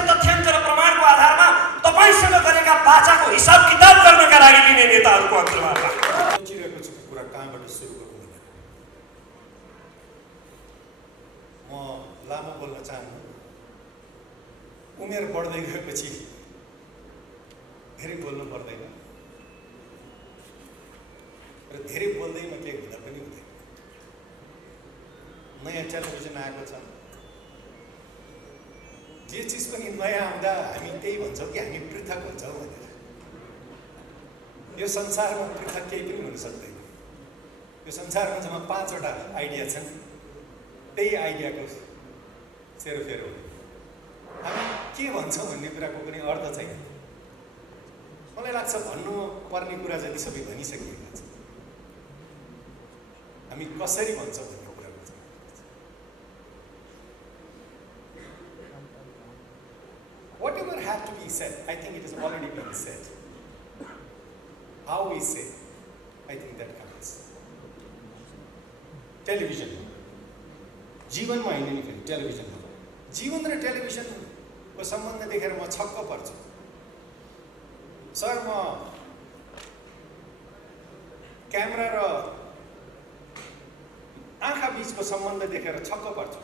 तथ्य तथ्याङ्क र प्रमाणको आधारमा तपाईसँग गरेका बाचाको हिसाब किताब गर्नका लागि लिने नेताहरूको अन्तर्वार्ता सोचिरहेको छु कुरा कहाँबाट सुरु गरौँ भनेर। म लामो बोल्न चाहन्छु। उमेर बढ्दै गएपछि धेरै बोल्नु पर्दैन र धेरै बोल्दैमा केही हुँदा पनि हुँदैन। नयाँ टेलिभिजन आएको छ, जे चिज पनि नयाँ आउँदा हामी त्यही भन्छौँ कि हामी पृथक हुन्छौँ भनेर। यो संसारमा पृथक केही पनि हुन सक्दैन। यो संसारमा जम्मा 5वटा आइडिया छन्, त्यही आइडियाको सेरोफेरो हो। हामी के भन्छौँ भन्ने कुराको पनि अर्थ छैन। मलाई लाग्छ भन्नु पर्ने कुरा जति सबै भनिसकिएको छ। हामी कसरी भन्छौँ भन्ने कुराको छ। Whatever had to be said, I think it has already been said. How we say, I think that counts. Television जीवनमा होइन नि फेरि टेलिभिजन हो। जीवन र टेलिभिजनको सम्बन्ध देखेर म छक्क पर्छु। सर, म क्यामेरा र आँखा बीचको सम्बन्ध देखेर छक्क पर्छु।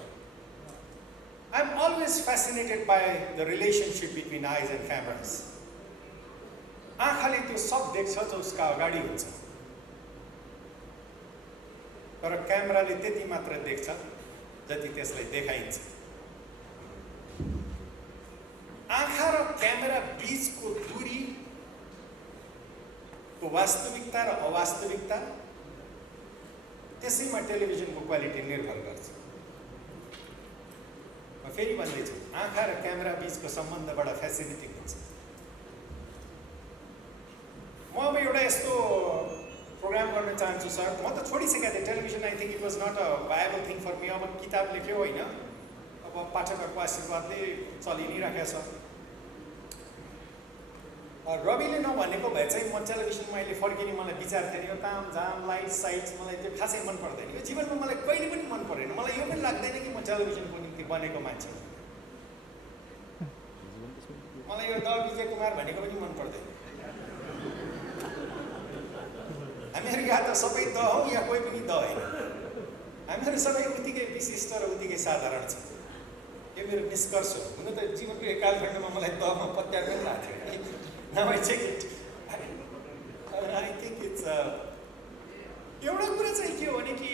I am always fascinated by the relationship between eyes and cameras. आँखाले त्यो सब देख्छ जो उसका अगाडि हुन्छ, तर क्यामेराले त्यति मात्र देख्छ जति त्यसलाई देखाइन्छ। आँखा र क्यामेरा बीचको दूरीको वास्तविकता र अवास्तविकता, त्यसैमा टेलिभिजनको क्वालिटी निर्भर गर्छ। म फेरि भन्दैछु, आँखा र क्यामेरा बीचको सम्बन्ध बडा फेसिनेटिङ हुन्छ। म अब एउटा यस्तो प्रोग्राम गर्न चाहन्छु सर। म त छोडिसकेको थिएँ television. I think it was not a viable thing for me. अब किताब लेख्यो होइन, अब पाठकहरूको आशीर्वादले चलि नै राखेको छ। रविले नभनेको भए चाहिँ म टेलिभिजनमा अहिले फर्किने मलाई विचार थिएन। यो ताम झाम लाइट साइट्स मलाई त्यो खासै मन पर्दैन। यो जीवनमा मलाई कहिले पनि मन परेन। मलाई यो पनि लाग्दैन कि म टेलिभिजनको निम्ति बनेको मान्छे। मलाई यो द विजय कुमार भनेको पनि मन पर्दैन। हामीहरू यहाँ त सबै द हौ, यहाँ कोही पनि द होइन। हामीहरू सबै उत्तिकै विशिष्ट र उत्तिकै साधारण छ। यो मेरो निष्कर्ष हो। हुन त जीवनको एक कालखण्डमा मलाई दमा पत्यार पनि लाग्थ्यो। Now I check it. I think it's एउटा कुरा चाहिँ के हो भने कि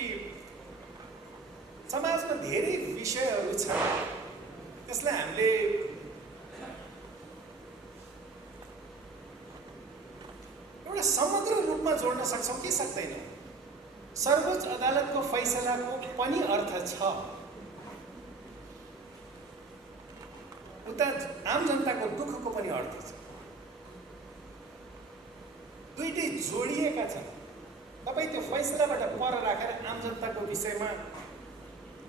समाजमा धेरै विषयहरू छन्, त्यसलाई हामीले एउटा समग्र रूपमा जोड्न सक्छौँ कि सक्दैनौँ। सर्वोच्च अदालतको फैसलाको पनि अर्थ छ, उता आम जनताको दुःखको पनि अर्थ छ। दुईटै जोडिएका छन्। तपाईँ त्यो फैसलाबाट पर राखेर आम जनताको विषयमा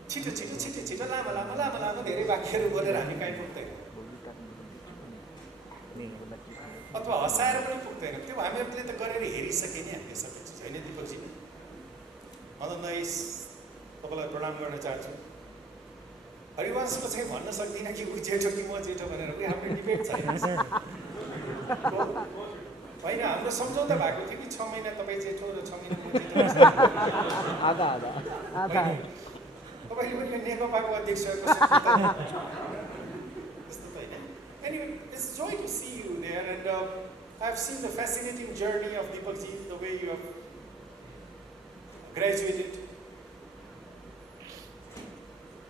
छिटो छिटो छिटो छिटो लामो लामो लामो लामो धेरै वाक्यहरू बोलेर हामी कहीँ पुग्दैनौँ, अथवा हँसाएर पनि पुग्दैनौँ। त्यो हामीहरूले त गरेर हेरिसके नि हामीले सबै चिज होइन। दिपकजी, मदन दाइ तपाईँलाई प्रणाम गर्न चाहन्छु। हरिवंशको चाहिँ भन्न सक्दिनँ कि ऊ जेठो कि म जेठो भनेर उयो हाम्रो डिबेट छैन होइन। हाम्रो सम्झौता भएको थियो कि 6 महिना तपाईँ जेठो र 6 महिना म जेठो। आधा आधा आधा तपाईँले पनि नेकपाको अध्यक्षको त्यस्तो त होइन। Anyway, it's joy to see you there, and I've seen the fascinating journey of Deepakji, the way you have graduated.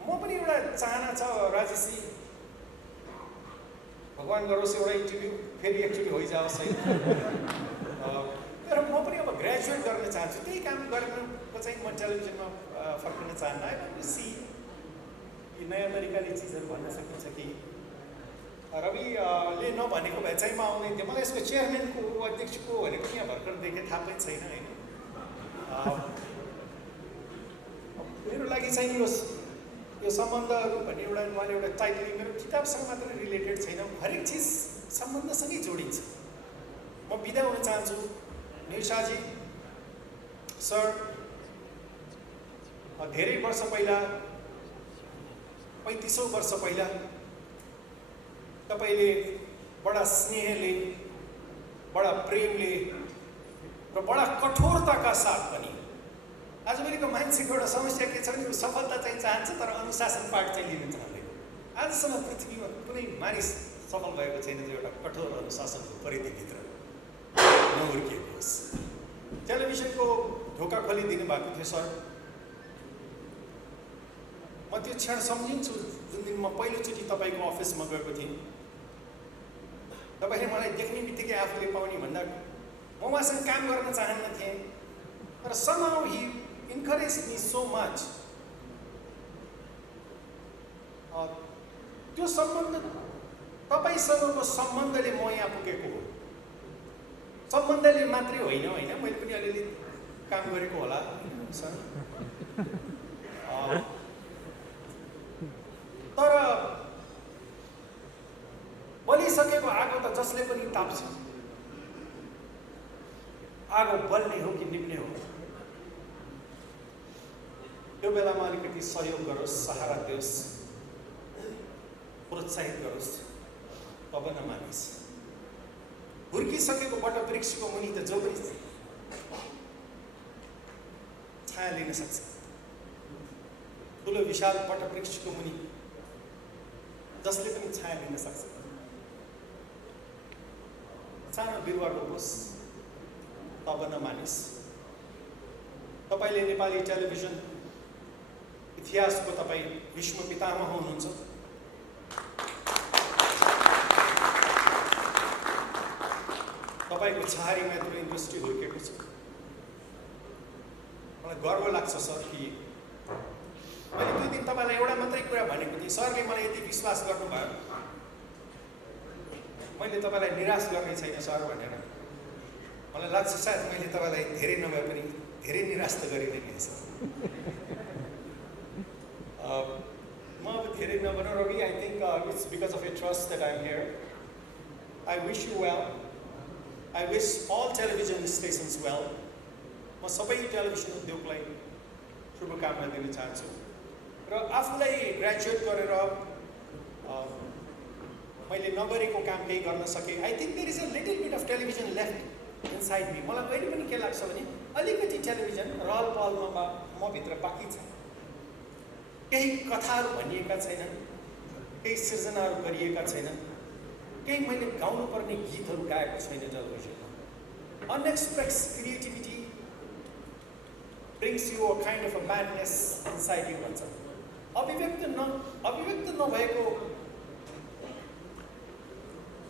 म पनि एउटा चाहना छ राजेशजी, भगवान् गरोस् एउटा इन्टरभ्यू फेरि एकचोटि होइजाओस् है। तर म पनि अब ग्रेजुएट गर्न चाहन्छु। त्यही काम गर्नुको चाहिँ म टेलिभिजनमा फर्किन चाहन्न। आई वान्ट टु सी यी नयाँ तरिकाले चिजहरू भन्न सकिन्छ कि। रविले नभनेको भए चाहिँ म आउँदैन थिएँ। मलाई यसको चेयरम्यानको अध्यक्षको भनेको यहाँ भर्खर देखेँ, थाहा पनि छैन होइन। मेरो लागि चाहिँ यो सम्बन्धहरू भन्ने एउटा उहाँले एउटा टाइटल मेरो किताबसँग मात्र रिलेटेड छैन, हरेक चिज सम्बन्धसँगै जोडिन्छ। म बिदा हुन चाहन्छु। निशाजी सर, धेरै वर्ष पहिला 35औं वर्ष पहिला तपाईँले बडा स्नेहले, बडा प्रेमले र बडा कठोरताका साथ पनि आजभोलिको मान्छेको एउटा समस्या के छ भने ऊ सफलता चाहिँ चाहन्छ तर अनुशासन पाठ चाहिँ लिन चाहँदैन। आजसम्म पृथ्वीमा कुनै मानिस सफल भएको छैन जो एउटा कठोर अनुशासनको परिधिभित्र नहुर्किएको होस्। टेलिभिजनको ढोका खोलिदिनु भएको थियो सर। म त्यो क्षण सम्झिन्छु जुन दिन म पहिलोचोटि तपाईँको अफिसमा गएको थिएँ। तपाईँले मलाई देख्ने बित्तिकै आफूले पाउने भन्दा म उहाँसँग काम गर्न चाहन्न थिएँ, तर somehow he encouraged me so much। त्यो सम्बन्ध तपाईँसँगको सम्बन्धले म यहाँ पुगेको हो। सम्बन्धले मात्रै होइन मैले पनि अलिअलि काम गरेको होला सर। तर बलिसकेको आगो त जसले पनि ताप्छ। आगो बल्ने हो कि निप्ने हो, त्यो बेलामा अलिकति सहयोग गरोस्, सहारा दियोस्, प्रोत्साहित गरोस्, तब नमानिस्। हुर्किसकेको वटवृक्षको मुनि त जो पनि छाया लिन सक्छ। ठुलो विशाल वटवृक्षको मुनि जसले पनि छाया लिन सक्छ। सानो बिरुवा रोपोस्, तब नमानिस्। तपाईँले नेपाली टेलिभिजन इतिहासको तपाईँ विश्व पितामह हुनुहुन्छ। तपाईँको छहारीमा यत्रो इन्डस्ट्री हुर्केको छ। मलाई गर्व लाग्छ सर कि मैले त्यो दिन तपाईँलाई एउटा मात्रै कुरा भनेको थिएँ। सरले मलाई यति विश्वास गर्नुभयो, मैले तपाईँलाई निराश गर्ने छैन सर भनेर। मलाई लाग्छ सायद मैले तपाईँलाई धेरै नभए पनि धेरै निराश त गरिदिने सर। म अब धेरै नभनौँ Ravi. I think it's because of a trust that I am here. I wish you well. I wish all television stations well. म सबै टेलिभिजन उद्योगलाई शुभकामना दिन चाहन्छु र आफूलाई ग्रेजुएट गरेर मैले नगरेको काम केही गर्न सकेँ। I think there is a little bit of television left inside me. मलाई अहिले पनि के लाग्छ भने अलिकति टेलिभिजन रहल पहलमा म भित्र बाँकी छ। केही कथाहरू भनिएका छैनन्, केही सृजनाहरू गरिएका छैनन्, केही मैले गाउनु पर्ने गीतहरू गाएको छैन टेलिभिजनमा। Unexpressed creativity brings you a kind of a madness inside you भन्छ। अभिव्यक्त नभएको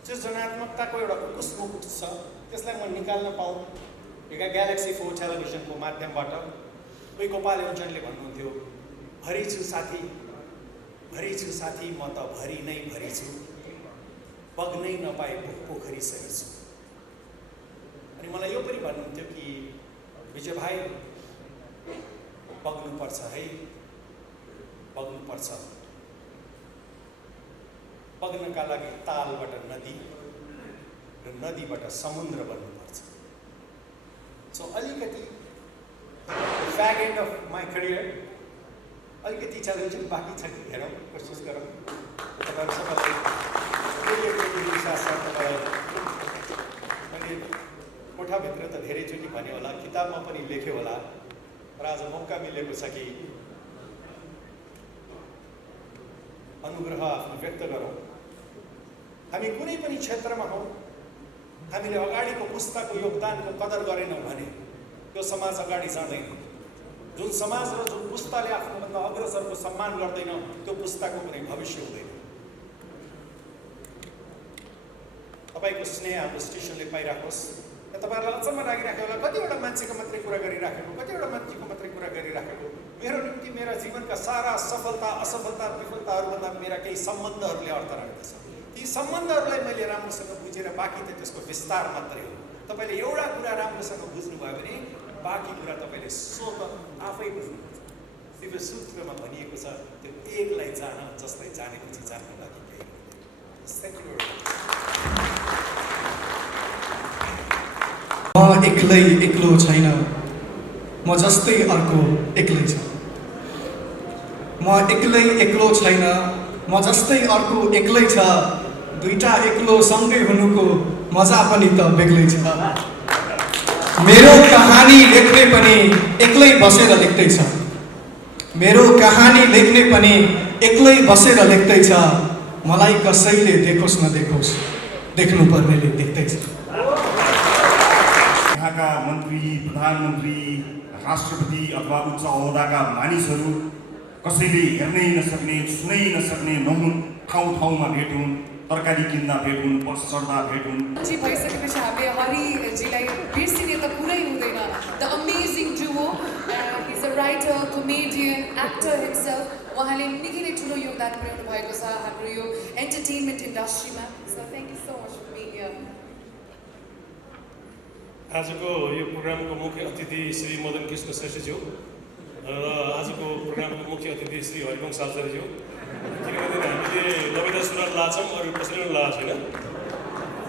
सृजनात्मकताको एउटा उकुस मुकुट छ, त्यसलाई म निकाल्न पाऊँ ग्यालेक्सी 4 टेलिभिजनको माध्यमबाट। कोही गोपाल योजनले भन्नुहुन्थ्यो, भरि छु साथी, म त भरि नै भरि छु, बग्नै नपाए पोखरी सही छु। अनि मलाई यो पनि भन्नुहुन्थ्यो कि विजय भाइ बग्नुपर्छ है, बग्नुपर्छ। बग्नका लागि तालबाट नदी र नदीबाट समुद्र बन्नुपर्छ। सो अलिकति back and of my career अलिकति टेलिभिजन बाँकी छ कि हेरौँ, कोसिस गरौँ। तपाईँहरू सबैलाई मैले कोठाभित्र त धेरैचोटि भने होला, किताबमा पनि लेख्यो होला, र आज मौका मिलेको छ कि अनुग्रह आफ्नो व्यक्त गरौँ। हामी कुनै पनि क्षेत्रमा हौँ, हामीले अगाडिको पुस्ताको योगदानको कदर गरेनौँ भने त्यो समाज अगाडि जाँदैन। जुन समाज र जुन पुस्ताले आफ्नोभन्दा अग्रसरको सम्मान गर्दैन, त्यो पुस्ताको कुनै भविष्य हुँदैन। तपाईँको स्नेह हाम्रो स्टेसनले पाइराखोस्। तपाईँहरूलाई अचम्म लागिराख्यो होला, कतिवटा मान्छेको मात्रै कुरा गरिराखेको, कतिवटा मान्छेको मात्रै कुरा गरिराखेको। मेरो निम्ति मेरा जीवनका सारा सफलता असफलता विफलताहरूभन्दा मेरा केही सम्बन्धहरूले अर्थ राख्दछ। ती सम्बन्धहरूलाई मैले राम्रोसँग बुझेर बाँकी त त्यसको विस्तार मात्रै हो। तपाईँले एउटा कुरा राम्रोसँग बुझ्नुभयो भने बाँकी कुरा तपाईँले स्वतः आफै बुझ्नुहुन्छ। दिव्य सूत्रमा भनिएको छ, त्यो एकलाई जान जसलाई जानेपछि जान्नु लागि केही म एक्लो छैन, म जस्तै अर्को एक्लै छ। म एक्लो छैन, म जस्तै अर्को एक्लै छ। दुईटा एक्लो सँगै हुनुको मजा पनि त बेग्लै छ। मेरो कहानी लेख्ने पनि एक्लै बसेर लेख्दैछ, मेरो कहानी लेख्ने पनि एक्लै बसेर लेख्दैछ। मलाई कसैले देखोस् नदेखोस्, देख्नुपर्नेले देख्दैछ। यहाँका मन्त्री, प्रधानमन्त्री, राष्ट्रपति अथवा उच्च ओहदाका मानिसहरू कसैले हेर्नै नसक्ने, सुनै नसक्ने नहुन्। ठाउँ ठाउँमा भेट हुन्, तरकारी किन्दा भेट हुन्, बस चढ्दा भेट हुन्। जी भइसकेपछि हामीले हरिजीलाई बिर्सिने त कुरै हुँदैन। The amazing Duo, is a writer, comedian, actor himself. उहाँले निकै नै ठुलो योगदान पुर्याउनु भएको छ हाम्रो यो एन्टरटेनमेन्ट इन्डस्ट्रीमा। So thank you so much for being here. आजको यो प्रोग्रामको मुख्य अतिथि श्री मदन कृष्ण श्रेष्ठज्यू र आजको प्रोग्रामको मुख्य अतिथि श्री हरिवंश आचार्यज्यू। किनभने हामीले लबेदा सुरुवात लाछौँ, अरू कसैले पनि लगाएको छैन।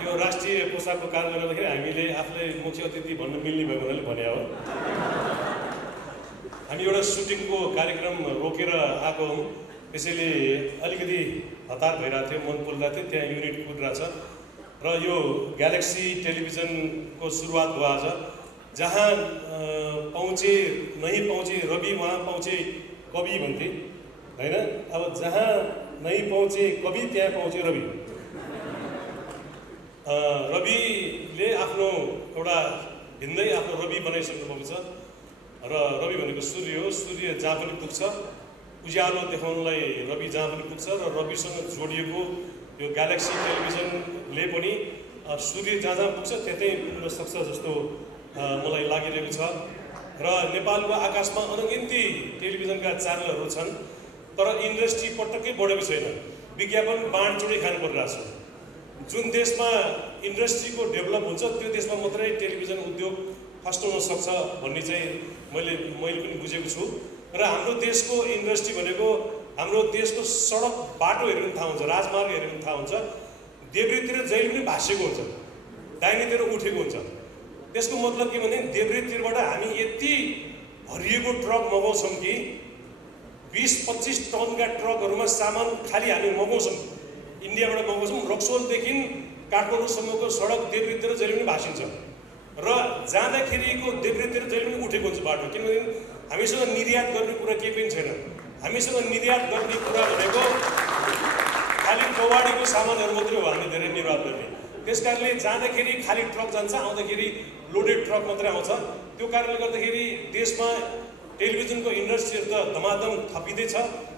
यो राष्ट्रिय पोसाकको कारणले गर्दाखेरि हामीले आफूलाई मुख्य अतिथि भन्न मिल्ने भएको हुनाले भने हो। हामी एउटा सुटिङको कार्यक्रम रोकेर आएको हौँ, त्यसैले अलिकति हतार भइरहेको थियो, मन पोलिरहेको थियो। त्यहाँ युनिट कुदिरहेछ र यो ग्यालेक्सी टेलिभिजनको सुरुवात भयो आज। जहाँ पहुँचे नहीं पहुँचे रवि, वहाँ पहुँचे कवि भन्थे होइन। अब जहाँ नहीं पहुँचे कवि, त्यहाँ पहुँचे रवि। रविले आफ्नो एउटा भिन्दै आफ्नो रवि बनाइसक्नु भएको छ र रवि भनेको सूर्य हो। सूर्य जहाँ पनि पुग्छ, उज्यालो देखाउनलाई रवि जहाँ पनि पुग्छ र रविसँग जोडिएको यो ग्यालेक्सी टेलिभिजनले पनि सूर्य जहाँ जहाँ पुग्छ त्यतै पुग्न सक्छ जस्तो मलाई लागिरहेको छ। र नेपालको आकाशमा अनगिन्ती टेलिभिजनका च्यानलहरू छन्, तर इन्डस्ट्री पटक्कै बढेको छैन। विज्ञापन बाँडचुँडी खानु परिरहेको छ। जुन देशमा इन्डस्ट्रीको डेभलप हुन्छ त्यो देशमा मात्रै टेलिभिजन उद्योग फस्टाउन सक्छ भन्ने चाहिँ मैले पनि बुझेको छु। र हाम्रो देशको इन्डस्ट्री भनेको हाम्रो देशको सडक बाटो हेऱ्यो भने थाहा हुन्छ, राजमार्ग हेऱ्यो भने थाहा हुन्छ। देब्रेतिर जहिले पनि भाँसिएको हुन्छ, दाहिनेतिर उठेको हुन्छ। त्यसको मतलब के भने देब्रेतिरबाट हामी यति भरिएको ट्रक मगाउँछौँ कि 20-25 टनका ट्रकहरूमा सामान खालि हामी मगाउँछौँ, इन्डियाबाट मगाउँछौँ। रक्सोलदेखि काठमाडौँसम्मको सडक देब्रेतिर जहिले पनि भाँसिन्छ र जाँदाखेरिको देब्रेतिर जहिले पनि उठेको हुन्छ बाटो। किनभने हामीसँग निर्यात गर्ने कुरा केही पनि छैन। हामीसँग निर्यात गर्ने कुरा भनेको खालि कवाडीको सामानहरू मात्रै हो हामी धेरै निर्यात गर्ने। त्यस कारणले जाँदाखेरि खालि ट्रक जान्छ, आउँदाखेरि लोडेड ट्रक मात्रै आउँछ। त्यो कारणले गर्दाखेरि देशमा टेलिभिजनको इन्डस्ट्रीहरू त धमाधम थपिँदैछ,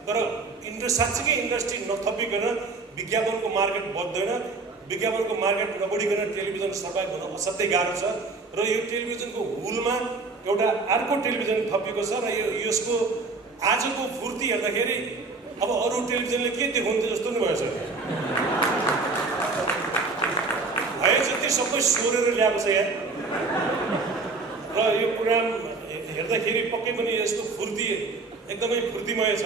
तर साँच्चीकै इन्डस्ट्री नथपिकन विज्ञापनको मार्केट बढ्दैन। विज्ञापनको मार्केट नबढिकन टेलिभिजन सर्भाइभ हुन असाध्यै गाह्रो छ। र यो टेलिभिजनको हुलमा एउटा अर्को टेलिभिजन थपिएको छ र यसको आजको फुर्ती हेर्दाखेरि अब अरू टेलिभिजनले के देखाउँथ्यो जस्तो नि भएछ। भए जति सबै सोरेर ल्याएको छ यहाँ। र यो प्रोग्राम हेर्दाखेरि पक्कै पनि यसको फुर्ती एकदमै फुर्तीमय छ।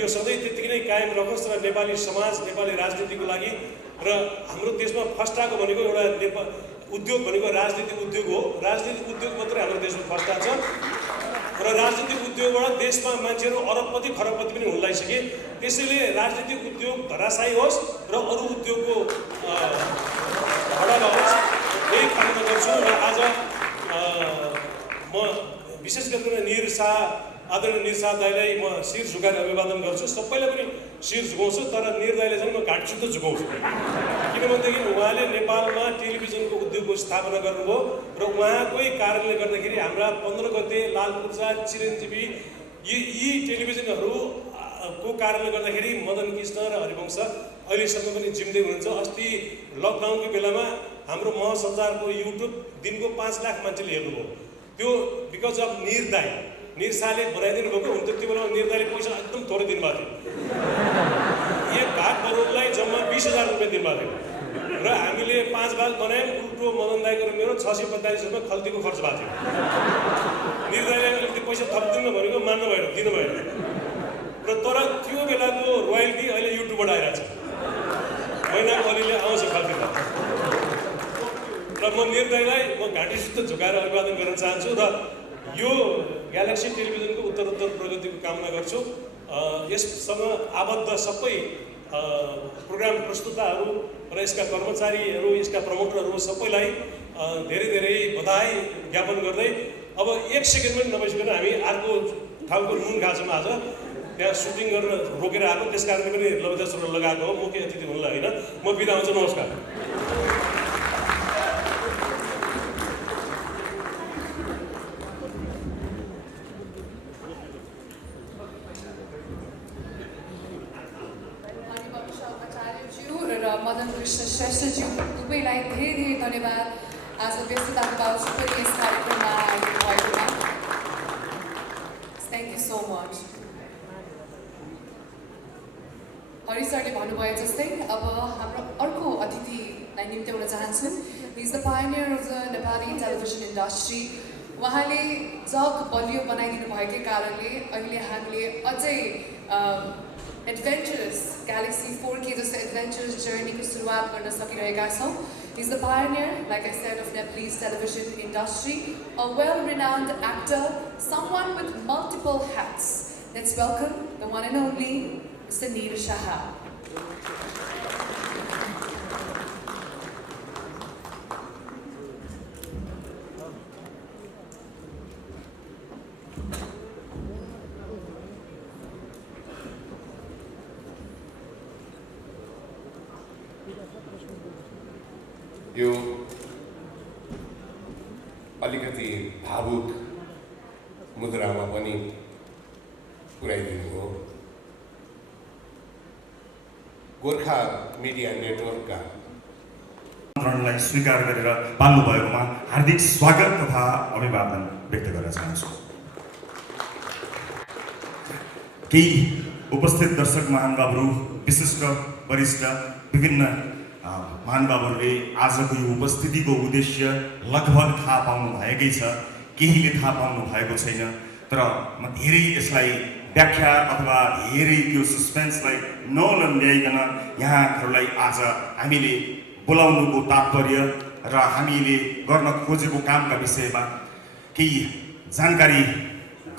यो सधैँ त्यतिकै नै कायम रहोस् र नेपाली समाज, नेपाली राजनीतिको लागि र हाम्रो देशमा फस्टाएको भनेको एउटा नेपाल उद्योग भनेको राजनीतिक उद्योग हो। राजनीतिक उद्योग मात्रै हाम्रो देशमा फस्टाएको छ र राजनीतिक उद्योगबाट देशमा मान्छेहरू अरबपति खरबपति पनि हुन लागिसके। त्यसैले राजनीतिक उद्योग धराशायी होस् र अरू उद्योगको बढावा होस्, यही कामना गर्छु। र आज म विशेष गरेर निर शाह, आदरणीय निर शाह दाईलाई म शिर झुकाएर अभिवादन गर्छु। सबैलाई पनि शिर झुकाउँछु, तर निर दाईलाई चाहिँ म घाँटीसुद्धा झुकाउँछु। किनभनेदेखि उहाँले नेपालमा टेलिभिजनको उद्योगको स्थापना गर्नुभयो र उहाँकै कारणले गर्दाखेरि हाम्रा 15 गते लालपूर्जा, चिरञ्जीवी यी टेलिभिजनहरूको कारणले गर्दाखेरि मदन कृष्ण र हरिवंश अहिलेसम्म पनि जिम्दै हुनुहुन्छ। अस्ति लकडाउनको बेलामा हाम्रो महासञ्चारको युट्युब दिनको 5 लाख मान्छेले हेर्नुभयो। त्यो बिकज अफ निर दाई, निर शाहले बनाइदिनु भएको हुन्छ। त्यो बेलामा निर दाईले पैसा एकदम थोरै दिनुभएको थियो। 1 भाग बनाउनलाई जम्मा 20,000 रुपियाँ दिनुभएको थियो र हामीले 5 भाग बनायौँ। उल्टो मदन दाईको र मेरो 645 रुपियाँ खल्तीको खर्च भएको थियो। निर दाईले अलिकति पैसा थपिदिनु भनेको मान्नु भएन, दिनु भएन। र तर त्यो बेलाको रोयल्टी अहिले युट्युबबाट आइरहेको छ, महिनाको अलिअलि आउँछ खल्ती त। र म निर दाईलाई म घाँटीसित झुकाएर अभिवादन गर्न चाहन्छु र यो ग्यालेक्सी टेलिभिजनको उत्तरोत्तर प्रगतिको कामना गर्छु। यससँग आबद्ध सबै प्रोग्राम प्रस्तुताहरू र यसका कर्मचारीहरू, यसका प्रमोटरहरू सबैलाई धेरै धेरै बधाई ज्ञापन गर्दै अब 1 सेकेन्ड पनि नबसिकन हामी अर्को ठाउँको नुन घाँसमा आज त्यहाँ सुटिङ गरेर रोकेर आएको, त्यस कारणले पनि ललिता स्वर लगाएको हो। मुख्य अतिथि हुनुलाई होइन, म बिदा हुन्छु। नमस्कार। मदन कृष्ण श्रेष्ठज्यू दुवैलाई धेरै धेरै धन्यवाद आज व्यस्तताको बावजुद पनि यस कार्यक्रममा आइदिनु भएकोमा। Thank you so much. Hari सरले भन्नुभयो जस्तै अब हाम्रो अर्को अतिथिलाई निम्त्याउन चाहन्छु। He is the pioneer of the Nepali television industry. उहाँले जग बलियो बनाइदिनु भएकै कारणले अहिले हामीले अझै एडभेन्चरस ग्यालेक्सी 4K जस्तो एडभेन्चरस जर्नीको सुरुवात गर्न सकिरहेका छौँ। He is the pioneer, like I said, of Nepalese television industry, a well-renowned actor, someone with multiple hats. Let's welcome the one and only Mr. Neil Shah. यो अलिकति भावुक मुद्रामा पनि पुर्याइदिनु हो। गोर्खा मिडिया नेटवर्कका आमन्त्रणलाई स्वीकार गरेर पाल्नु भएकोमा हार्दिक स्वागत तथा अभिवादन व्यक्त गर्न चाहन्छु। केही उपस्थित दर्शक महानुभावहरू, विशिष्ट वरिष्ठ विभिन्न महानुभावहरूले आजको यो उपस्थितिको उद्देश्य लगभग थाहा पाउनु भएकै छ, केहीले थाहा पाउनु भएको छैन। तर म धेरै यसलाई व्याख्या अथवा धेरै त्यो सस्पेन्सलाई नलम्ब्याइकन यहाँहरूलाई आज हामीले बोलाउनुको तात्पर्य र हामीले गर्न खोजेको कामका विषयमा केही जानकारी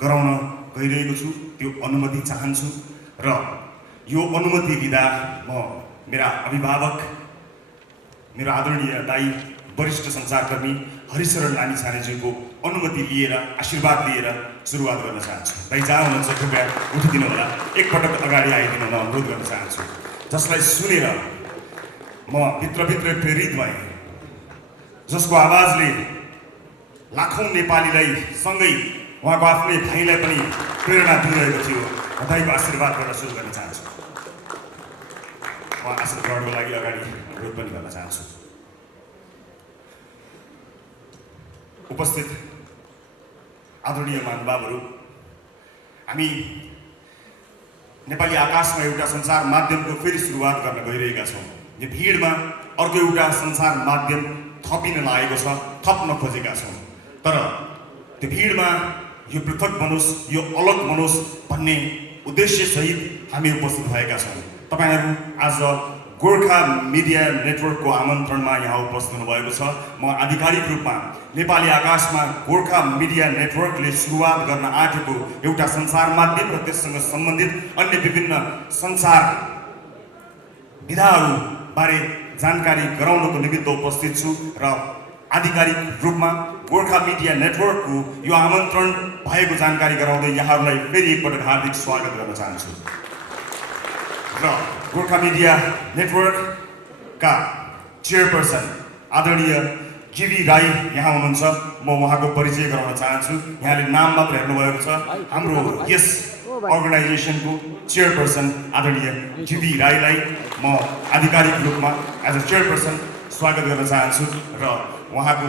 गराउन गइरहेको छु। त्यो अनुमति चाहन्छु र यो अनुमति दिँदा म मेरा अभिभावक, मेरो आदरणीय दाई वरिष्ठ सञ्चारकर्मी हरिशरण लामिछानेज्यूको अनुमति लिएर, आशीर्वाद लिएर सुरुवात गर्न चाहन्छु। दाई जहाँ हुनुहुन्छ कृपया उठिदिनु होला। एकपटक अगाडि आइदिनु म अनुरोध गर्न चाहन्छु। जसलाई सुनेर म भित्रभित्रै प्रेरित भएँ, जसको आवाजले लाखौँ नेपालीलाई सँगै उहाँको आफ्नै भाइलाई पनि प्रेरणा दिइरहेको थियो। दाईको आशीर्वाद गर्न सुरु गर्न चाहन्छु। म आशीर्वादको लागि अगाडि अनुरोध पनि गर्न चाहन्छु। उपस्थित आदरणीय महानुभावहरू, हामी नेपाली आकाशमा एउटा सञ्चार माध्यमको फेरि सुरुवात गर्न गइरहेका छौँ। यो भिडमा अर्को एउटा सञ्चार माध्यम थपिन लागेको छ, थप्न खोजेका छौँ। तर त्यो भिडमा यो पृथक बनोस्, यो अलग बनोस् भन्ने उद्देश्यसहित हामी उपस्थित भएका छौँ। तपाईँहरू आज गोर्खा मिडिया नेटवर्कको आमन्त्रणमा यहाँ उपस्थित हुनुभएको छ। म आधिकारिक रूपमा नेपाली आकाशमा गोर्खा मिडिया नेटवर्कले सुरुवात गर्न आँटेको एउटा सञ्चार माध्यम र त्यससँग सम्बन्धित अन्य विभिन्न सञ्चार विधाहरू बारे जानकारी गराउनको निमित्त उपस्थित छु र आधिकारिक रूपमा गोर्खा मिडिया नेटवर्कको यो आमन्त्रण भएको जानकारी गराउँदै यहाँहरूलाई फेरि एकपटक हार्दिक स्वागत गर्न चाहन्छु। र गोर्खा मिडिया नेटवर्कका चेयरपर्सन आदरणीय जीवी राई यहाँ हुनुहुन्छ। म उहाँको परिचय गराउन चाहन्छु। यहाँले नाम मात्र हेर्नुभएको छ। हाम्रो यस अर्गनाइजेसनको चेयरपर्सन आदरणीय जीवी राईलाई म आधिकारिक रूपमा एज अ चेयरपर्सन स्वागत गर्न चाहन्छु र उहाँको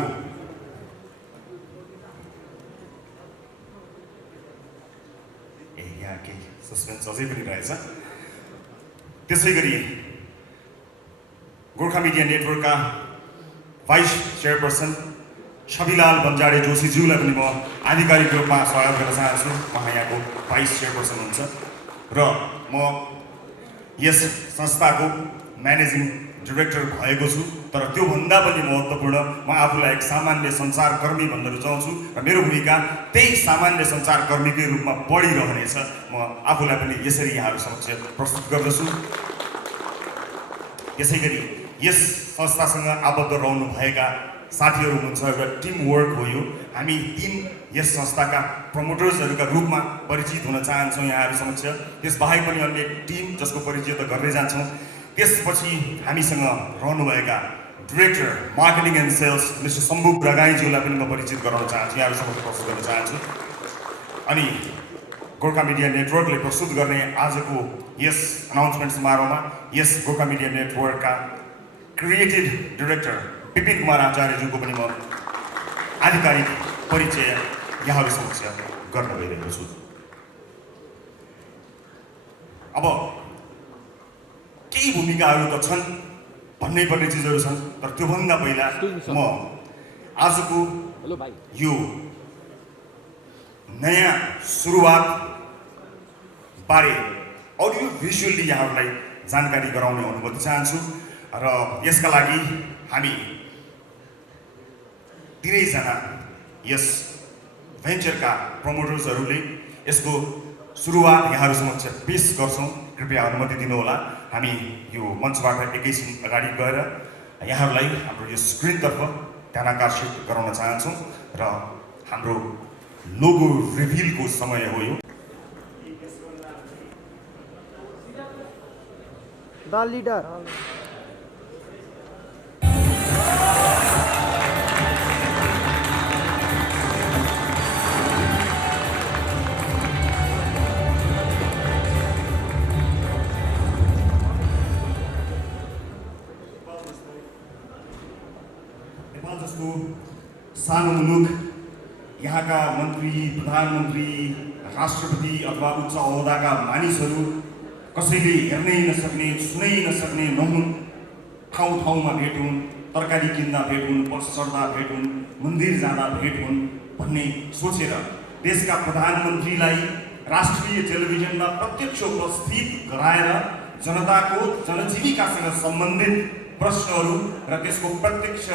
यहाँ केही सस्पेन्स अझै पनि रहेछ। त्यसै गरी गोर्खा मिडिया नेटवर्कका भाइस चेयरपर्सन छविलाल बन्जाडे जोशीज्यूलाई पनि म आधिकारिक रूपमा स्वागत गर्न चाहन्छु। उहाँ यहाँको भाइस चेयरपर्सन हुनुहुन्छ र म यस संस्थाको म्यानेजिङ डिरेक्टर भएको छु। तर त्योभन्दा पनि महत्त्वपूर्ण, म आफूलाई एक सामान्य सञ्चारकर्मी भन्न रुचाउँछु र मेरो भूमिका त्यही सामान्य सञ्चारकर्मीकै रूपमा बढिरहनेछ। म आफूलाई पनि यसरी यहाँहरू समक्ष प्रस्तुत गर्दछु। त्यसै गरी यस संस्थासँग आबद्ध रहनुभएका साथीहरू हुनुहुन्छ। एउटा टिम वर्क हो यो। हामी 3 यस संस्थाका प्रमोटर्सहरूका रूपमा परिचित हुन चाहन्छौँ यहाँहरू समक्ष। त्यसबाहेक पनि अन्य टिम जसको परिचय त गर्दै जान्छौँ। त्यसपछि हामीसँग रहनुभएका director marketing and sales mister Shambhu रगाईज्यूलाई पनि म परिचित गराउन चाहन्छु, यहाँहरू समक्ष प्रस्तुत गर्न चाहन्छु। अनि गोर्खा मिडिया नेटवर्कले प्रस्तुत गर्ने आजको यस अनाउन्समेन्ट समारोहमा यस गोर्खा मिडिया नेटवर्कका क्रिएटिभ डिरेक्टर विपिन कुमार आचार्यज्यूको पनि म आधिकारिक परिचय यहाँहरू समक्ष गर्न गइरहेको छु। अब केही भूमिकाहरू त छन्, भन्नै पर्ने चिजहरू छन्, तर त्योभन्दा पहिला म आजको यो नयाँ सुरुवात बारे अडियो भिजुअली यहाँहरूलाई जानकारी गराउने अनुमति चाहन्छु। र यसका लागि हामी 3जना यस भेन्चरका प्रमोटर्सहरूले यसको सुरुवात यहाँहरू समक्ष पेश गर्छौँ। कृपया अनुमति दिनुहोला। हामी यो मञ्चबाट एकैछिन अगाडि गएर यहाँहरूलाई हाम्रो यो स्क्रिनतर्फ ध्यान आकर्षित गराउन चाहन्छौँ र हाम्रो लोगो रिभिलको समय हो यो। द लिडर नेपाल जस्तो सानो मुलुक, यहाँका मन्त्री, प्रधानमन्त्री, राष्ट्रपति अथवा उच्च ओहदाका मानिसहरू कसैले हेर्नै नसक्ने, सुनै नसक्ने नहुन्। ठाउँ ठाउँमा भेट हुन्, तरकारी किन्दा भेट हुन्, बस चढ्दा भेट हुन्, मन्दिर जाँदा भेट हुन् भन्ने सोचेर देशका प्रधानमन्त्रीलाई राष्ट्रिय टेलिभिजनमा प्रत्यक्ष उपस्थित गराएर जनताको जनजीविकासँग सम्बन्धित प्रश्नहरू र त्यसको प्रत्यक्ष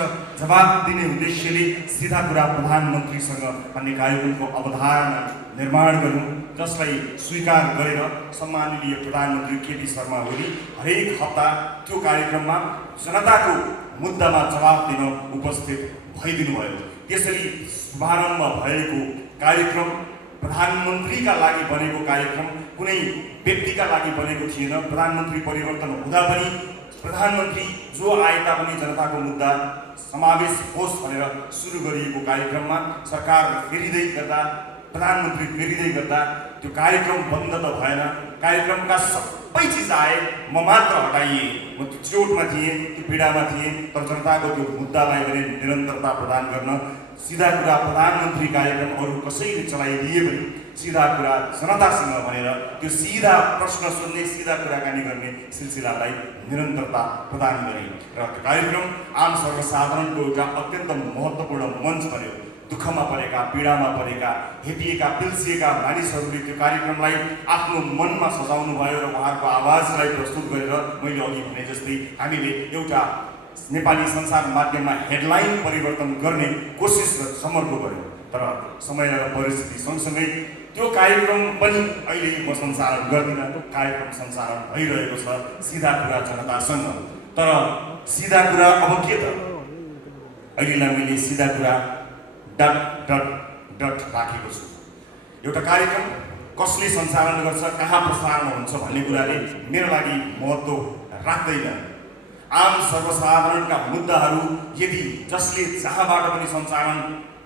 जवाब दिने उद्देश्यले सीधा कुरा प्रधानमन्त्रीसँग भन्ने कार्यक्रमको अवधारणा निर्माण गर्नु, जसलाई स्वीकार गरेर सम्माननीय प्रधानमन्त्री केपी शर्मा ओली हरेक हप्ता त्यो कार्यक्रममा जनताको मुद्दामा जवाब दिन उपस्थित भइदिनु भयो। त्यसरी शुभारम्भ भएको कार्यक्रम प्रधानमन्त्रीका लागि बनेको कार्यक्रम कुनै व्यक्तिका लागि बनेको थिएन। प्रधानमन्त्री परिवर्तन हुँदा पनि प्रधानमन्त्री जो आए तापनि जनताको मुद्दा समावेश होस् भनेर सुरु गरिएको कार्यक्रममा सरकार फेरिँदै गर्दा, प्रधानमन्त्री फेरिँदै गर्दा त्यो कार्यक्रम बन्द त भएन। कार्यक्रमका सबै चिज आए, म मात्र हटाइए। म त्यो चोटमा थिएँ, त्यो पीडामा थिएँ, तर जनताको त्यो मुद्दालाई भने निरन्तरता प्रदान गर्न सिधा कुरा प्रधानमन्त्री कार्यक्रम अरू कसैले चलाइदिए पनि सिधा कुरा जनतासँग भनेर त्यो सिधा प्रश्न सोध्ने, सिधा कुराकानी गर्ने सिलसिलालाई निरन्तरता प्रदान गरे र त्यो कार्यक्रम आम सर्वसाधारणको एउटा अत्यन्त महत्त्वपूर्ण मञ्च बन्यो। दुःखमा परेका, पीडामा परेका, हेपिएका, पिल्सिएका मानिसहरूले त्यो कार्यक्रमलाई आफ्नो मनमा सजाउनु भयो र उहाँहरूको आवाजलाई प्रस्तुत गरेर मैले अघि भने जस्तै हामीले एउटा नेपाली सञ्चार माध्यममा हेडलाइन परिवर्तन गर्ने कोसिस समर्को गर्यो। तर समय र परिस्थिति सँगसँगै त्यो कार्यक्रम पनि अहिले म सञ्चालन गर्दिनँ। त्यो कार्यक्रम सञ्चालन भइरहेको छ सिधा कुरा जनतासँग। तर सिधा कुरा अब के त? अहिलेलाई मैले सिधा कुरा ... राखेको छु। एउटा कार्यक्रम कसले सञ्चालन गर्छ, कहाँ प्रसारण हुन्छ भन्ने कुराले मेरो लागि महत्त्व राख्दैन। आम सर्वसाधारणका मुद्दाहरू यदि जसले जहाँबाट पनि सञ्चालन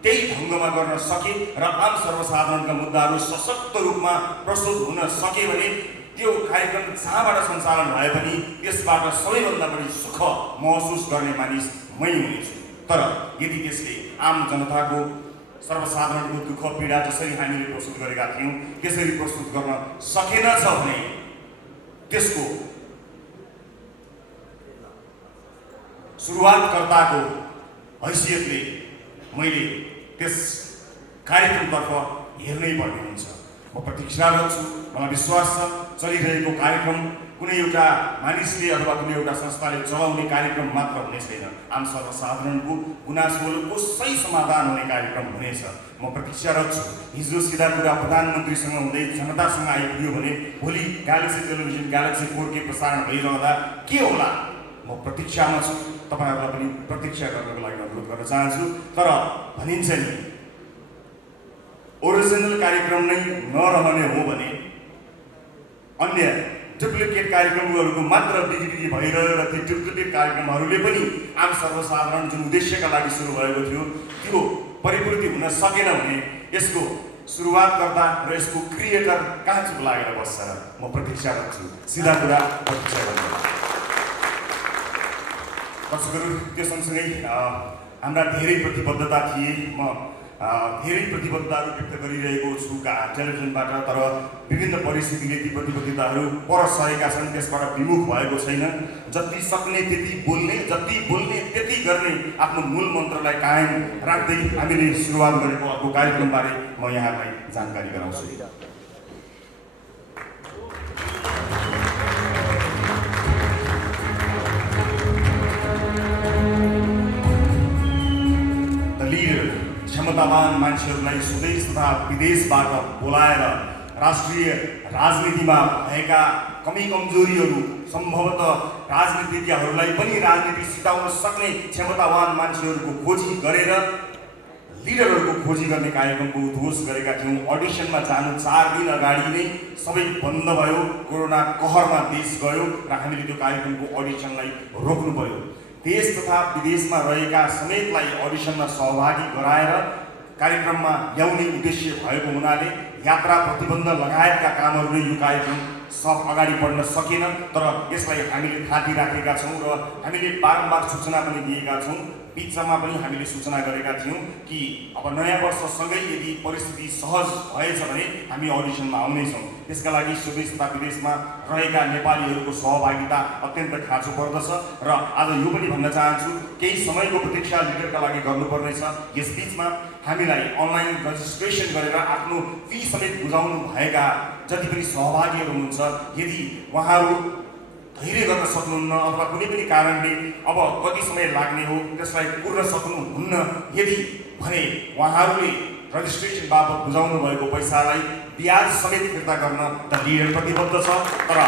त्यही ढङ्गमा गर्न सके र आम सर्वसाधारणका मुद्दाहरू सशक्त रूपमा प्रस्तुत हुन सके भने त्यो कार्यक्रम जहाँबाट सञ्चालन भए पनि त्यसबाट सबैभन्दा बढी सुख महसुस गर्ने मानिस मै हुनेछु। तर यदि त्यसले आम जनताको सर्वसाधारणको दुःख पीडा जसरी हामीले प्रस्तुत गरेका थियौँ त्यसरी प्रस्तुत गर्न सकेनछ भने त्यसको सुरुवातकर्ताको हैसियतले मैले त्यस कार्यक्रमतर्फ हेर्नै पर्ने हुन्छ। म प्रतीक्षारत छु। मलाई विश्वास छ चलिरहेको कार्यक्रम कुनै एउटा मानिसले अथवा कुनै एउटा संस्थाले चलाउने कार्यक्रम मात्र हुने छैन। आम सर्वसाधारणको गुनासोको सही समाधान हुने कार्यक्रम हुनेछ। म प्रतीक्षारत छु। हिजो सिधा कुरा प्रधानमन्त्रीसँग हुँदै जनतासँग आइपुग्यो भने भोलि ग्यालेक्सी टेलिभिजन ग्यालेक्सी 4K प्रसारण भइरहँदा के होला? म म प्रतीक्षामा छु। तपाईँहरूलाई पनि प्रतीक्षा गर्नको लागि अनुरोध गर्न चाहन्छु। तर भनिन्छ नि ओरिजिनल कार्यक्रम नै नरहने हो भने अन्य डुप्लिकेट कार्यक्रमहरूको मात्र बिक्री भइरह्यो र ती डुप्लिकेट कार्यक्रमहरूले पनि आम सर्वसाधारण जुन उद्देश्यका लागि सुरु भएको थियो त्यो परिपूर्ति हुन सकेन भने यसको सुरुवातकर्ता र यसको क्रिएटर कहाँ चुप लागेर बस्छ र? म प्रतीक्षा गर्छु। सिधा कुरा प्रतीक्षा गर्छु। दर्शकहरू, त्यो सँगसँगै हाम्रा धेरै प्रतिबद्धता थिए। म धेरै प्रतिबद्धताहरू व्यक्त गरिरहेको छु टेलिभिजनबाट, तर विभिन्न परिस्थितिले ती प्रतिबद्धताहरू पर सरेका छन्, त्यसबाट विमुख भएको छैन। जति सक्ने त्यति बोल्ने, जति बोल्ने त्यति गर्ने आफ्नो मूल मन्त्रलाई कायम राख्दै हामीले सुरुवात गरेको अर्को कार्यक्रमबारे म यहाँलाई जानकारी गराउँछु। क्षमतावान मान्छेहरूलाई स्वदेश तथा विदेशबाट बोलाएर राष्ट्रिय राजनीतिमा भएका कमी कमजोरीहरू, सम्भवतः राजनीतिज्ञहरूलाई पनि राजनीति सिकाउन सक्ने क्षमतावान मान्छेहरूको खोजी गरेर लिडरहरूको खोजी गर्ने कार्यक्रमको उद्घोष गरेका थियौँ। अडिसनमा जानु 4 दिन अगाडि नै सबै बन्द भयो। कोरोना कहरमा देश गयो र हामीले त्यो कार्यक्रमको अडिसनलाई रोक्नु पर्यो। देश तथा विदेशमा रहेका समेतलाई अडिसनमा सहभागी गराएर कार्यक्रममा ल्याउने उद्देश्य भएको हुनाले यात्रा प्रतिबन्ध लगायतका कामहरूले यो कार्यक्रम सब अगाडि बढ्न सकेन। तर यसलाई हामीले थाती राखेका छौँ र हामीले बारम्बार सूचना पनि दिएका छौँ। बिचमा पनि हामीले सूचना गरेका थियौँ कि अब नयाँ वर्षसँगै यदि परिस्थिति सहज भएछ भने हामी अडिसनमा आउनेछौँ। त्यसका लागि स्वदेश तथा विदेशमा रहेका नेपालीहरूको सहभागिता अत्यन्त खाँचो पर्दछ। र आज यो पनि भन्न चाहन्छु, केही समयको प्रतीक्षा लिडरका लागि गर्नुपर्नेछ। यसबीचमा हामीलाई अनलाइन रजिस्ट्रेसन गरेर आफ्नो फी समेत बुझाउनु भएका जति पनि सहभागीहरू हुनुहुन्छ, यदि उहाँहरू धैर्य गर्न सक्नुहुन्न अथवा कुनै पनि कारणले अब कति समय लाग्ने हो त्यसलाई पूर्ण सक्नुहुन्न यदि भने उहाँहरूले रजिस्ट्रेसन बाबत बुझाउनु भएको पैसालाई ब्याज समेत फिर्ता गर्न द लिडर प्रतिबद्ध छ। तर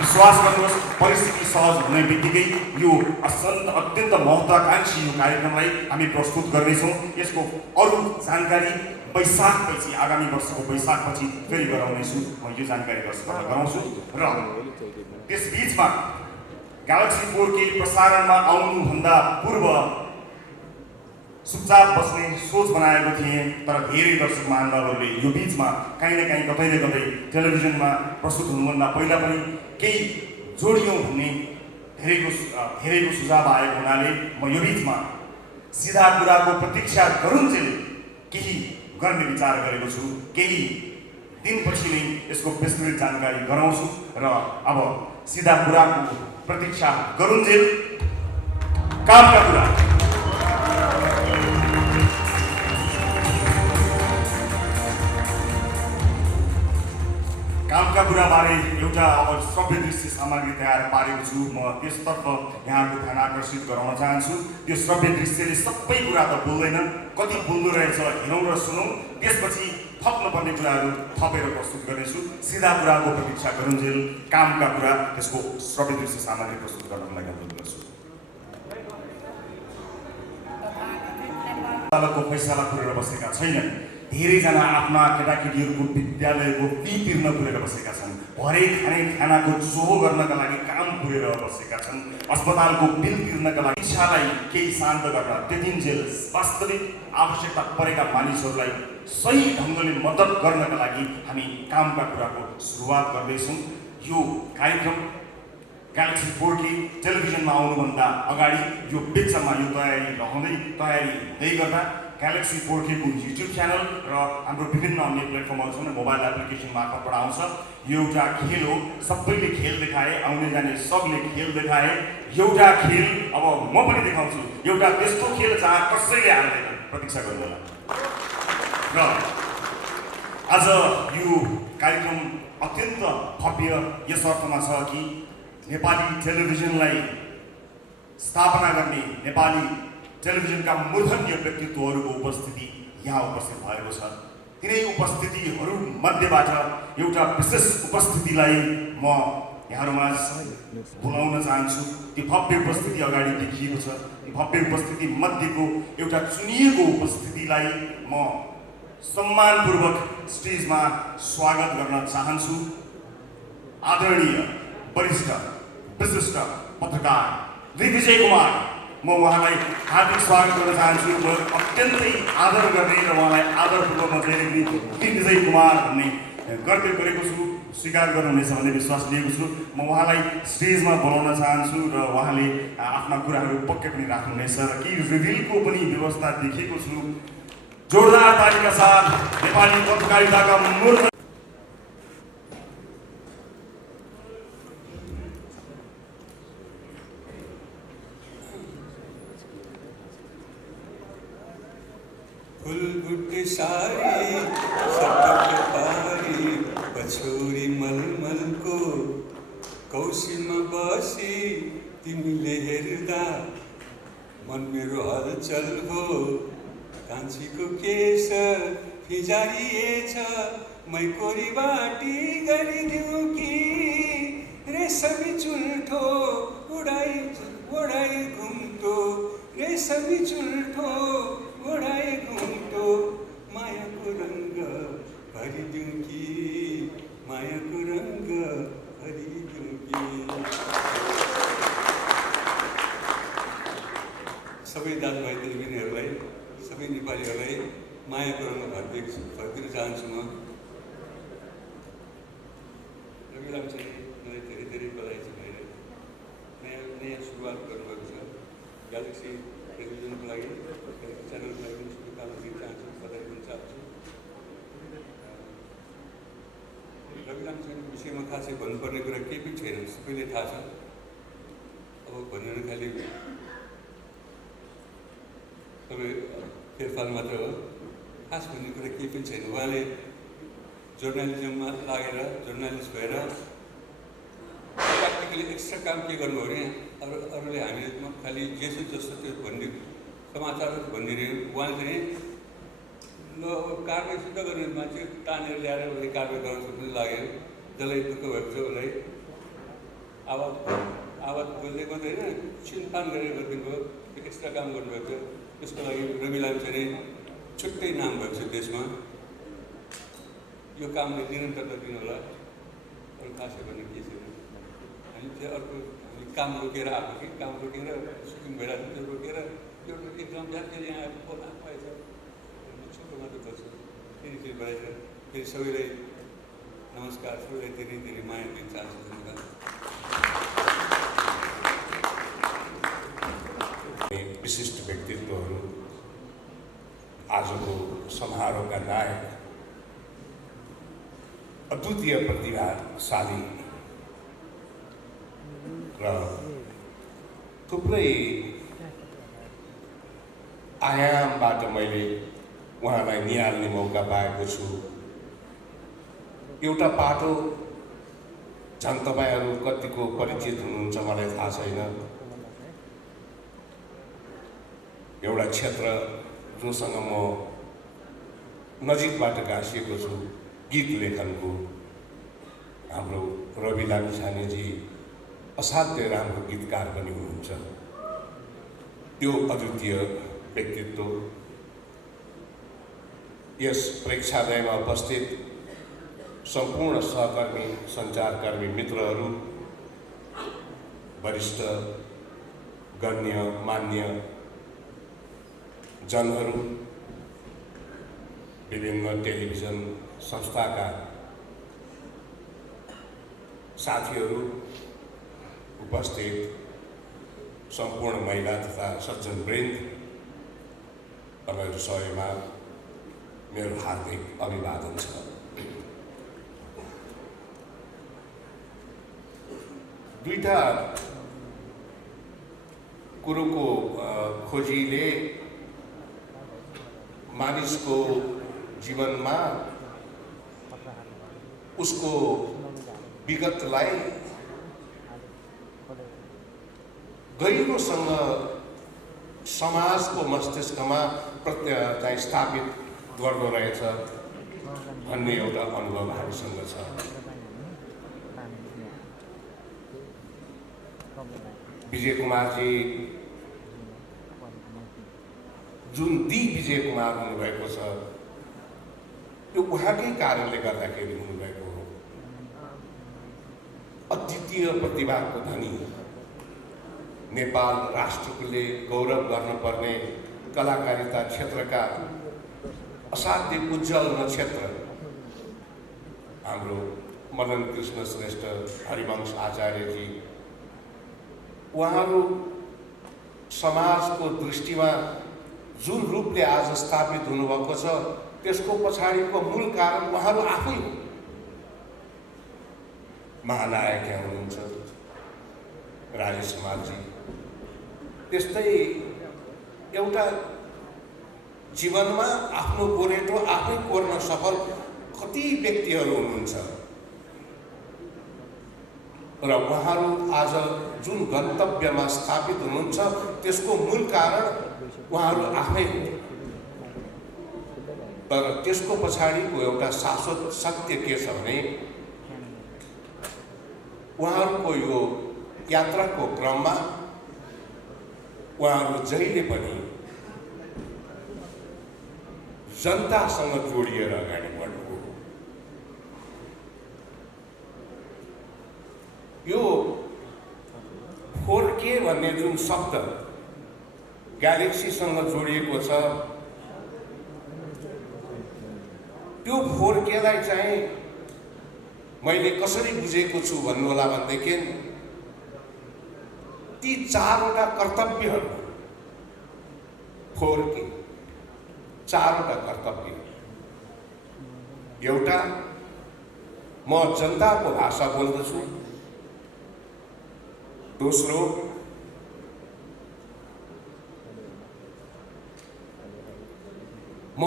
विश्वास गर्नुहोस्, परिस्थिति सहज हुने बित्तिकै यो अत्यन्त महत्त्वाकांक्षी यो कार्यक्रमलाई हामी प्रस्तुत गर्नेछौँ। यसको अरू जानकारी वैशाखपछि, आगामी वर्षको वैशाखपछि फेरि गराउनेछु। म यो जानकारी गराउँछु। र त्यसबीचमा ग्यालेक्सी 4K प्रसारणमा आउनुभन्दा पूर्व चुपचाप बस्ने सोच बनाएको थिएँ, तर धेरै दर्शक महानुभावहरूले यो बिचमा काहीँ न काहीँ कतै न कतै टेलिभिजनमा प्रस्तुत हुनुभन्दा पहिला पनि केही जोडियौँ भन्ने धेरैको सुझाव आएको हुनाले म यो बिचमा सिधा कुराको प्रतीक्षा गरुन्जेल केही गर्ने विचार गरेको छु। केही दिनपछि नै यसको विस्तृत जानकारी गराउँछु। र अब सिधा कुराको प्रतीक्षा गरुन्जेल कामका कुरा। कामका कुराबारे एउटा अब श्रव्य दृश्य सामग्री तयार पारेको छु। म त्यसतर्फ यहाँको ध्यान आकर्षित गराउन चाहन्छु। त्यो श्रव्य दृश्यले सबै कुरा त बोल्दैन, कति बोल्दो रहेछ हेरौँ र सुनौँ, त्यसपछि थप्नुपर्ने कुराहरू थपेर प्रस्तुत गर्नेछु। सिधा कुराको प्रतीक्षा गरुन्जेल कामका कुरा, त्यसको श्रव्य दृश्य सामग्री प्रस्तुत गर्नको लागि अनुरोध गर्छु। अदालतको फैसला पुरेर बसेका छैनन्। धेरैजना आफ्ना केटाकेटीहरूको विद्यालयको फी तिर्न पुरेर बसेका छन्। भरे खाने खानाको जोहो गर्नका लागि काम पुरेर बसेका छन्। अस्पतालको बिल तिर्नका लागि इच्छालाई केही शान्त गर्न त्यतिन्जेल वास्तविक आवश्यकता परेका मानिसहरूलाई सही ढङ्गले मद्दत गर्नका लागि हामी कामका कुराको सुरुवात गर्दैछौँ। यो कार्यक्रम ग्यालेक्सी 4K टेलिभिजनमा आउनुभन्दा अगाडि यो बिचमा यो तयारी हुँदै गर्दा ग्यालेक्सी 4K को युट्युब च्यानल र हाम्रो विभिन्न अन्य प्लेटफर्महरू छन्, मोबाइल एप्लिकेसन मार्फतबाट आउँछ। यो एउटा खेल हो, सबैले खेल देखाए, आउने जाने सबले खेल देखाए। एउटा खेल अब म पनि देखाउँछु, एउटा त्यस्तो खेल जहाँ कसैले हार्दैन। प्रतीक्षा गर्नु होला। र आज यो कार्यक्रम अत्यन्त भव्य यस अर्थमा छ कि नेपाली टेलिभिजनलाई स्थापना गर्ने नेपाली टेलिभिजनका मूर्धन्य व्यक्तित्वहरूको उपस्थिति यहाँ उपस्थित भएको छ। तिनै उपस्थितिहरू मध्येबाट एउटा विशेष उपस्थितिलाई म यहाँहरूमा बोलाउन चाहन्छु। त्यो भव्य उपस्थिति अगाडि देखिएको छ। भव्य उपस्थिति मध्येको एउटा चुनिएको उपस्थितिलाई म सम्मानपूर्वक स्टेजमा स्वागत गर्न चाहन्छु। आदरणीय वरिष्ठ विशिष्ट पत्रकार दिग्विजय कुमार, म उहाँलाई हार्दिक स्वागत गर्न चाहन्छु। म अत्यन्तै आदर गर्ने र उहाँलाई आदरपूर्वक म दिग्विजय कुमार भन्ने गर्दै गरेको छु। स्वीकार गर्नुहुनेछ भन्ने विश्वास लिएको छु। म उहाँलाई स्टेजमा बोलाउन चाहन्छु र उहाँले आफ्ना कुराहरू पक्कै पनि राख्नुहुनेछ र केही रिभिलको पनि व्यवस्था देखेको छु। जोरदार तालीका साथ नेपाली पत्रकारिताका मूर्त फुलबुट्टे सारी सपक पारी पछौरी मलमलको कौशीमा बसी तिमीले हेर्दा मन मेरो हलचल हो। कान्छीको केश फिजारिएछ मै कोरी बाटी गरिदिउँ कि रेशमी चुल्ठो उडाई ओडाई घुम्टो रेशमी चुल्ठो ओडाई घुम्टो मायाको रङ्ग भरिदिउँ कि मायाको रङ्ग भरिदिउँ कि। सबै दाजुभाइ दिदीबहिनीहरूलाई सबै नेपालीहरूलाई मायाको रङ्ग भरिदिन चाहन्छु। म रवि लामिछानेलाई धेरै धेरै बधाई छ। नयाँ सुरुवात गर्नुभएको छ। ग्यालेक्सी टेलिभिजनको लागि च्यानलको लागि पनि शुभकामना दिन चाहन्छु, बधाई दिन चाहन्छु। रवि लामिछानेको विषयमा खासै भन्नुपर्ने कुरा केही पनि छैन, सबैले थाहा छ। अब भनेर खालि सबै फेरफार मात्र हो, खास भन्ने कुरा केही पनि छैन। उहाँले जर्नलिजममा लागेर जर्नलिस्ट भएर प्र्याक्टिकली एक्स्ट्रा काम के गर्नुभयो भने अरूले हामीले खालि जेसो जस्तो त्यो भन्ने समाचारहरू भनिदिने, उहाँले चाहिँ ल कारवाही सिद्ध गर्ने मान्छे तानेर ल्याएर उसले कारवाही गर्न सक्नु लाग्यो। जसलाई दुःख भएको छ उसलाई आवाज बोल्दै मात्रै होइन छिनफान गरेर गरिदिनु भयो। त्यो एक्स्ट्रा काम गर्नुभएको छ। त्यसको लागि रवि लामिछाने छुट्टै नाम भएको छ देशमा। यो कामले निरन्तरता दिनु होला। अरू खासै भन्ने केही छैन। हामी चाहिँ अर्को काम रोकेर आएको कि काम रोकेर सुटिङ भइरहेको थियो, त्यो रोकेर एउटा एक्जाम फेरि यहाँ आएर आएछ छोटो मात्र गर्छ। फेरि भएछ। फेरि सबैलाई नमस्कार, सबैलाई धेरै धेरै माया दिन चाहन्छु। धन्यवाद। विशिष्ट व्यक्तित्वहरू, आजको समारोहका नायक, अद्वितीय प्रतिभाशाली र थुप्रै आयामबाट मैले उहाँलाई निहाल्ने मौका पाएको छु। एउटा पाटो झन् तपाईँहरू कतिको परिचित हुनुहुन्छ मलाई थाहा छैन। एउटा क्षेत्र जोसँग म नजिकबाट गाँसिएको छु, गीत लेखनको। हाम्रो रवि लामिछानेजी असाध्य राम्रो गीतकार पनि हुनुहुन्छ। त्यो अद्वितीय व्यक्तित्व यस प्रेक्षालयमा उपस्थित सम्पूर्ण सहकर्मी, सञ्चारकर्मी मित्रहरू, वरिष्ठ गण्य मान्य जनहरू, विभिन्न टेलिभिजन संस्थाका साथीहरू, उपस्थित सम्पूर्ण महिला तथा सज्जनवृन्द, तपाईँहरू सबैमा मेरो हार्दिक अभिवादन छ। दुईटा कुरोको खोजीले मानिसको जीवनमा उसको विगतलाई गहिरोसँग समाजको मस्तिष्कमा चाहिँ स्थापित गर्दो रहेछ भन्ने एउटा अनुभव हामीसँग छ। विजय कुमारजी जुन दी विजय कुमार हुनुभएको छ त्यो उहाँकै कारणले गर्दाखेरि हुनुभएको हो। अद्वितीय प्रतिभाको धनी, नेपाल राष्ट्रले गौरव गर्नुपर्ने कलाकारिता क्षेत्रका असाध्य उज्जवल नक्षत्र हाम्रो मदन कृष्ण श्रेष्ठ, हरिवंश आचार्यजी, उहाँहरू समाजको दृष्टिमा जुन रूपले आज स्थापित हुनुभएको छ त्यसको पछाडिको मूल कारण उहाँहरू आफै हो। महानायक यहाँ हुनुहुन्छ राजेश कुमारजी, त्यस्तै एउटा जीवनमा आफ्नो गोरेटो आफै कोर्न सफल कति व्यक्तिहरू हुनुहुन्छ र उहाँहरू आज जुन गन्तव्यमा स्थापित हुनुहुन्छ त्यसको मूल कारण उहाँहरू आफै हो। तर त्यसको पछाडिको एउटा शाश्वत सत्य के छ भने उहाँहरूको यो यात्राको क्रममा उहाँहरू जहिले पनि जनतासँग जोडिएर अगाडि बढ्नु हो। यो 4K भन्ने जुन शब्द ग्यालेक्सीसँग जोडिएको छ त्यो 4Kलाई चाहिँ मैले कसरी बुझेको छु भन्नु होला भनेदेखि ती 4वटा कर्तव्यहरू 4K 4वटा कर्तव्य। एउटा, म जनताको भाषा बोल्दछु। दोस्रो, म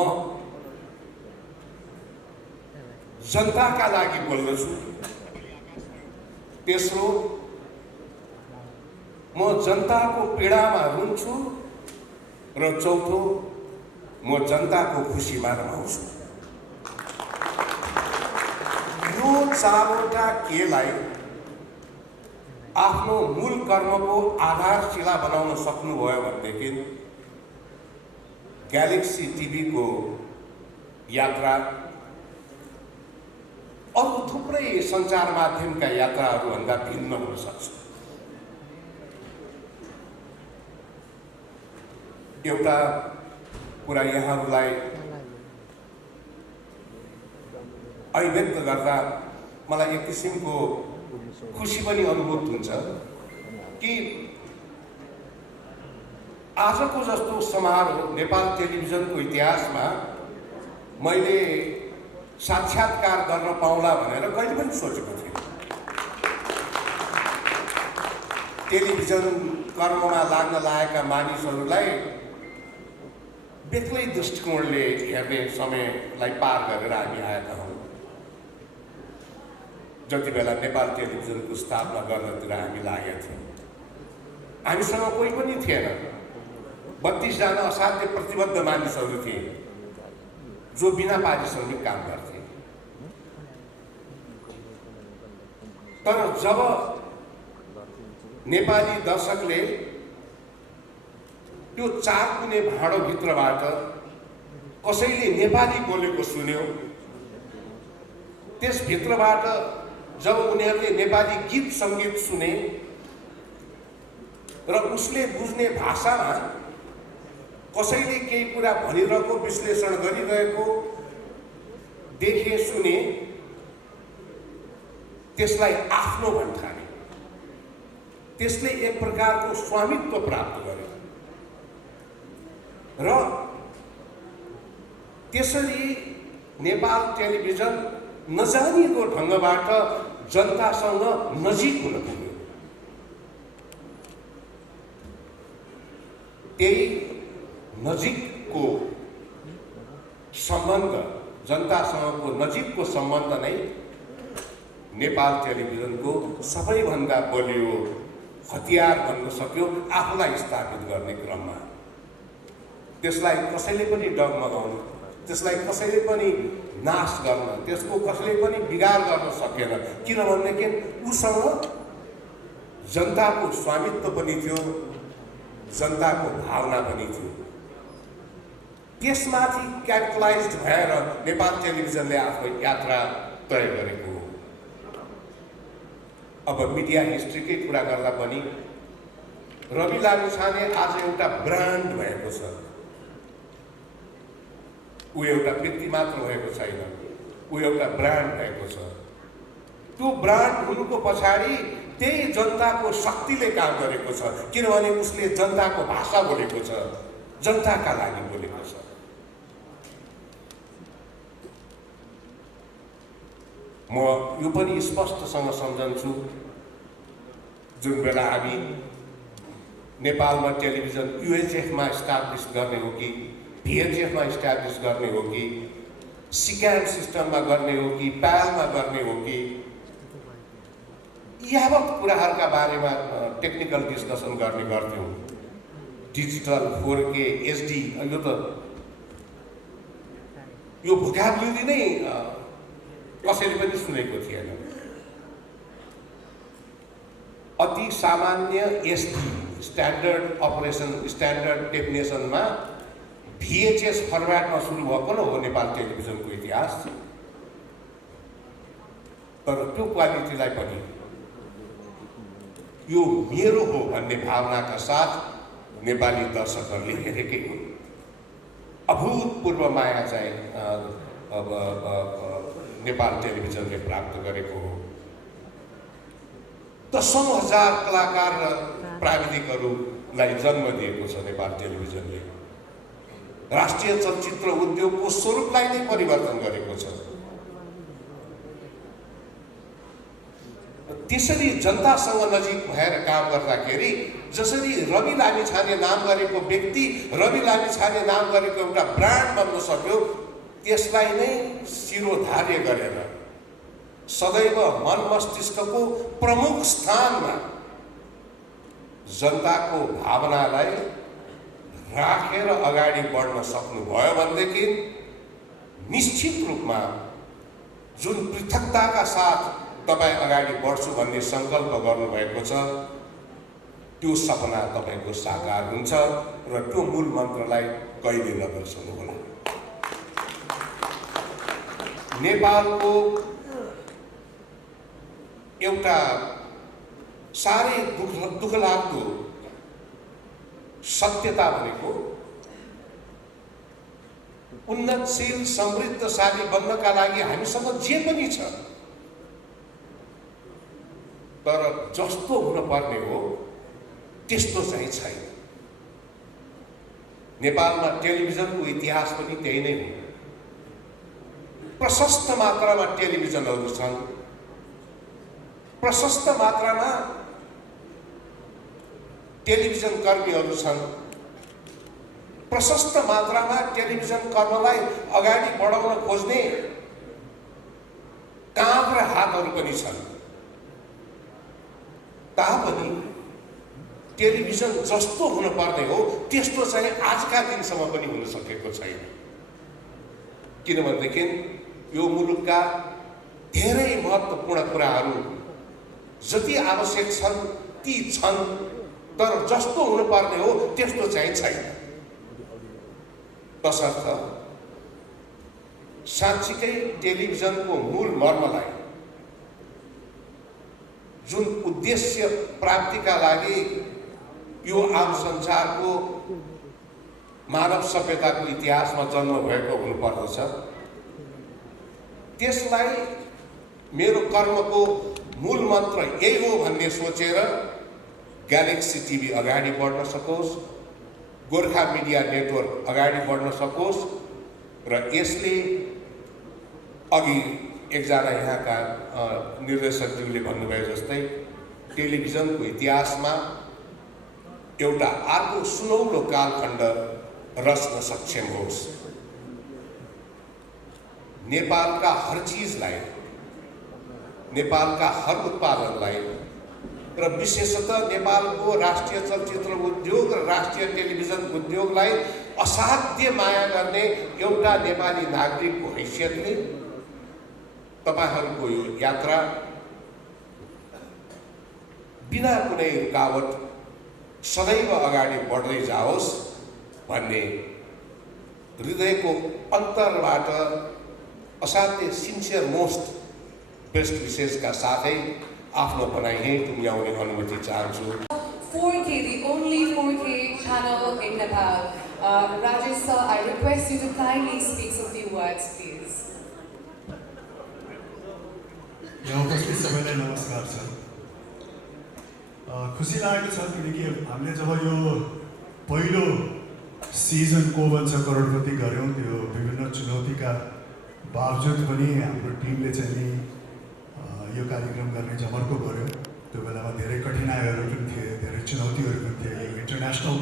जनताका लागि बोल्दछु। तेस्रो, म जनताको पीडामा रुन्छु। र चौथो, म जनताको खुसीमा रमाउँछु। यो 4वटा केलाई आफ्नो मूल कर्मको आधारशिला बनाउन सक्नुभयो भनेदेखि ग्यालेक्सी टिभीको यात्रा अरू थुप्रै सञ्चार माध्यमका यात्राहरूभन्दा भिन्न हुन सक्छ। एउटा कुरा यहाँहरूलाई अभिव्यक्त गर्दा मलाई एक किसिमको खुसी पनि अनुभूत हुन्छ कि आजको जस्तो समारोह नेपाल टेलिभिजनको इतिहासमा मैले साक्षात्कार गर्न पाउला भनेर कहिले पनि सोचेको थिएन। टेलिभिजन कर्ममा लाग्न लागेका मानिसहरूलाई बेग्लै दृष्टिकोणले हेर्ने समयलाई पार गरेर हामी आएका हौँ। जति बेला नेपाल टेलिभिजनको स्थापना गर्नतिर हामी लागेका थियौँ, हामीसँग कोही पनि थिएन। 32 जना असाध्य प्रतिबद्ध मानिसहरू थिए जो बिना पारिश्रमिक काम गर्थे। तर जब नेपाली दर्शकले त्यो 4 कुने भाँडोभित्रबाट कसैले नेपाली बोलेको सुन्यो, त्यसभित्रबाट जब उनीहरूले नेपाली गीत सङ्गीत सुने र उसले बुझ्ने भाषामा कसैले केही कुरा भनिरहेको, विश्लेषण गरिरहेको देखे, सुने, त्यसलाई आफ्नो भन्ठाने, त्यसले एक प्रकारको स्वामित्व प्राप्त गर्यो र त्यसरी नेपाल टेलिभिजन नजानिएको ढङ्गबाट जनतासँग नजिक हुन पुग्यो। त्यही नजिकको सम्बन्ध, जनतासँगको नजिकको सम्बन्ध नै नेपाल टेलिभिजनको सबैभन्दा बलियो हतियार बन्न सक्यो आफूलाई स्थापित गर्ने क्रममा। त्यसलाई कसैले पनि डगमगाउनु, त्यसलाई कसैले पनि नाश गर्न, त्यसको कसैले पनि बिगार गर्न सकेन। किनभनेदेखि उसँग जनताको स्वामित्व पनि थियो, जनताको भावना पनि थियो। त्यसमाथि क्यापिटलाइज भएर नेपाल टेलिभिजनले आफ्नो यात्रा तय गरेको हो। अब मिडिया हिस्ट्रीकै कुरा गर्दा पनि रवि लामिछाने आज एउटा ब्रान्ड भएको छ। ऊ एउटा व्यक्ति मात्र भएको छैन, ऊ एउटा ब्रान्ड भएको छ। त्यो ब्रान्ड हुनुको पछाडि त्यही जनताको शक्तिले काम गरेको छ, किनभने उसले जनताको भाषा बोलेको छ, जनताका लागि बोलेको छ। म यो पनि स्पष्टसँग सम्झन्छु, जुन बेला हामी नेपालमा टेलिभिजन युएचएफमा इस्टाब्लिस गर्ने हो कि भिएचएफमा इस्टाब्लिस गर्ने हो कि सिक्याम सिस्टममा गर्ने हो कि प्यालमा गर्ने हो कि, यावत कुराहरूका बारेमा टेक्निकल डिस्कसन गर्ने गर्थ्यौँ। डिजिटल 4K HD, यो भोकाबुलरी नै कसैले पनि सुनेको थिएन। अति सामान्य SD स्ट्यान्डर्ड अपरेसन स्ट्यान्डर्ड डेफिनेसनमा VHS फर्मेटमा सुरु भएको न हो नेपाल टेलिभिजनको इतिहास। तर त्यो क्वालिटीलाई पनि यो मेरो हो भन्ने भावनाका साथ नेपाली दर्शकहरूले हेरेकै हुन्। अभूतपूर्व माया चाहिँ नेपाल टेलिभिजनले प्राप्त गरेको हो। दशौं हजार कलाकार र प्राविधिकहरूलाई जन्म दिएको छ नेपाल टेलिभिजनले। राष्ट्रिय चलचित्र उद्योगको स्वरूपलाई नै परिवर्तन गरेको छ। त्यसरी जनतासँग नजिक भएर काम गर्दाखेरि जसरी रवि लामिछाने नाम गरेको व्यक्ति, रवि लामिछाने नाम गरेको एउटा ब्रान्ड बन्न सक्यो, त्यसलाई नै शिरोधार्य गरेर सदैव मन मस्तिष्कको प्रमुख स्थानमा जनताको भावनालाई राखेर अगाडि बढ्न सक्नुभयो भनेदेखि निश्चित रूपमा जुन पृथकताका साथ तपाईँ अगाडि बढ्छु भन्ने सङ्कल्प गर्नुभएको छ, त्यो सपना तपाईँको साकार हुन्छ र त्यो मूल मन्त्रलाई कहिले नबिर्सनुहोला। नेपालको एउटा साह्रै दुःखलाग्दो सत्यता भनेको उन्नतशील समृद्धशाली बन्नका लागि हामीसँग जे पनि छ, तर जस्तो हुनुपर्ने हो त्यस्तो चाहिँ छैन। नेपालमा टेलिभिजनको इतिहास पनि त्यही नै हो। प्रशस्त मात्रामा टेलिभिजनहरू छन्, प्रशस्त मात्रामा टेलिभिजन कर्मीहरू छन्, प्रशस्त मात्रामा टेलिभिजन कर्मलाई अगाडि बढाउन खोज्ने काँध र हातहरू पनि छन्। तापनि टेलिभिजन जस्तो हुनुपर्ने हो त्यस्तो चाहिँ आजका दिनसम्म पनि हुन सकेको छैन। किनभनेदेखि यो मुलुकका धेरै महत्त्वपूर्ण कुराहरू जति आवश्यक छन् ती छन्, तर जस्तो हुनुपर्ने हो त्यस्तो चाहिँ छैन। तसर्थ साँच्चीकै टेलिभिजनको मूल मर्मलाई, जुन उद्देश्य प्राप्तिका लागि यो आम संसारको मानव सभ्यताको इतिहासमा जन्म भएको हुनुपर्दछ, त्यसलाई मेरो कर्मको मूल मन्त्र यही हो भन्ने सोचेर ग्यालेक्सी टिभी अगाडि बढ्न सकोस्, गोर्खा मिडिया नेटवर्क अगाडि बढ्न सकोस् र यसले अघि एकजना यहाँका निर्देशकज्यूले भन्नुभयो जस्तै टेलिभिजनको इतिहासमा एउटा अर्को सुनौलो कालखण्ड रच्न सक्षम होस्। नेपालका हर चिजलाई, नेपालका हर उत्पादनलाई र विशेषतः नेपालको राष्ट्रिय चलचित्र उद्योग र राष्ट्रिय टेलिभिजन उद्योगलाई असाध्य माया गर्ने एउटा नेपाली नागरिकको हैसियतले तपाईँहरूको यो यात्रा बिना कुनै रुकावट सदैव अगाडि बढ्दै जाओस् भन्ने हृदयको अन्तरबाट असाध्य सिन्सियर मोस्ट बेस्ट विशेषका साथै आफ्नो भनाइ यहीँ टुङ्ग्याउने अनुमति चाहन्छु। 4K, the only 4K channel in Nepal. Rajesh sir, I request you to kindly speak some few words, please. यहाँ उपस्थित सबैलाई नमस्कार छ। खुसी लागेको छ किनकि हामीले जब यो पहिलो सिजन को भन्छ करोडपति गऱ्यौँ, त्यो विभिन्न चुनौतीका बावजुद पनि हाम्रो टिमले चाहिँ नि यो कार्यक्रम गर्ने जमर्को गर्यो। त्यो बेलामा धेरै कठिनाइहरू पनि थिए, धेरै चुनौतीहरू पनि थिए। यो इन्टरनेसनल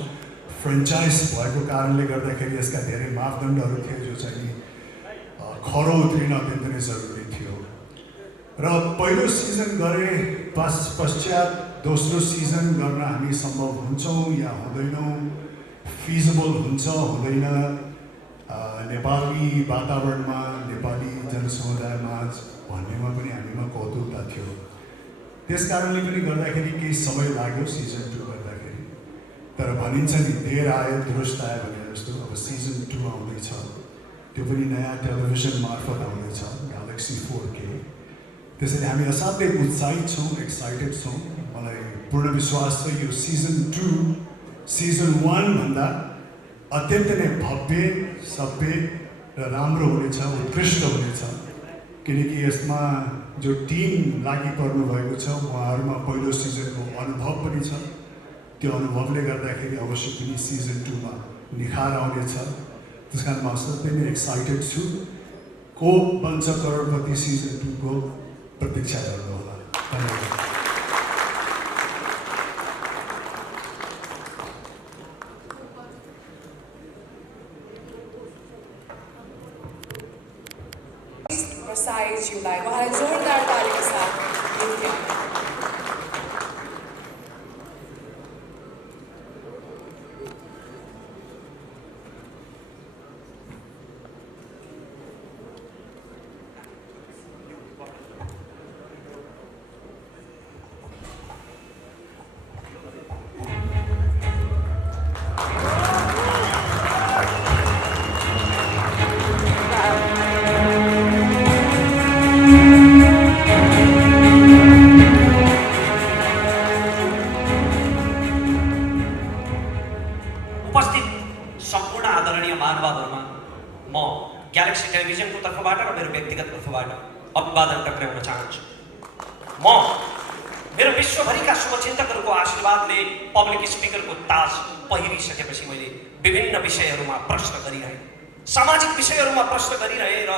फ्रेन्चाइज भएको कारणले गर्दाखेरि यसका धेरै मापदण्डहरू थिए जो चाहिँ खरो उत्रिन अत्यन्त नै जरुरी थियो। र पहिलो सिजन गरे पश्चात दोस्रो सिजन गर्न हामी सम्भव हुन्छौँ या हुँदैनौँ, फिजिबल हुन्छ हुँदैन, नेपाली वातावरणमा नेपाली जनसमुदायमा भन्नेमा पनि हामीमा कौतुकता थियो। त्यस कारणले पनि गर्दाखेरि केही समय लाग्यो सिजन 2 गर्दाखेरि। तर भनिन्छ नि देर आयो दुरुस्त आयो भने जस्तो अब सिजन 2 आउँदैछ, त्यो पनि नयाँ टेलिभिजन मार्फत आउँदैछ, ग्यालेक्सी 4K। त्यसैले हामी असाध्यै उत्साहित छौँ, एक्साइटेड छौँ। मलाई पूर्ण विश्वास छ यो सिजन 2 सिजन 1 भन्दा अत्यन्त नै भव्य, सभ्य र राम्रो हुनेछ, उत्कृष्ट हुनेछ। किनकि यसमा जो टिम लागि पर्नु भएको छ उहाँहरूमा पहिलो सिजनको अनुभव पनि छ। त्यो अनुभवले गर्दाखेरि अवश्य पनि सिजन 2 मा निखार आउनेछ। त्यस कारण म असाध्यै नै एक्साइटेड छु। को बन्छ करोडपति सिजन 2 को प्रतीक्षा गर्नुहोला। धन्यवाद। प्रसाईज्यूलाई उहाँलाई जोरदार तालीको साथ नृत्य। ग्यालेक्सी टेलिभिजनको तर्फबाट र मेरो व्यक्तिगत तर्फबाट अभिवादन टक्राउन चाहन्छु। म मेरो विश्वभरिका शुभचिन्तकहरूको आशीर्वादले पब्लिक स्पिकरको ताज पहिरिसकेपछि मैले विभिन्न विषयहरूमा प्रश्न गरिरहेँ, सामाजिक विषयहरूमा प्रश्न गरिरहेँ र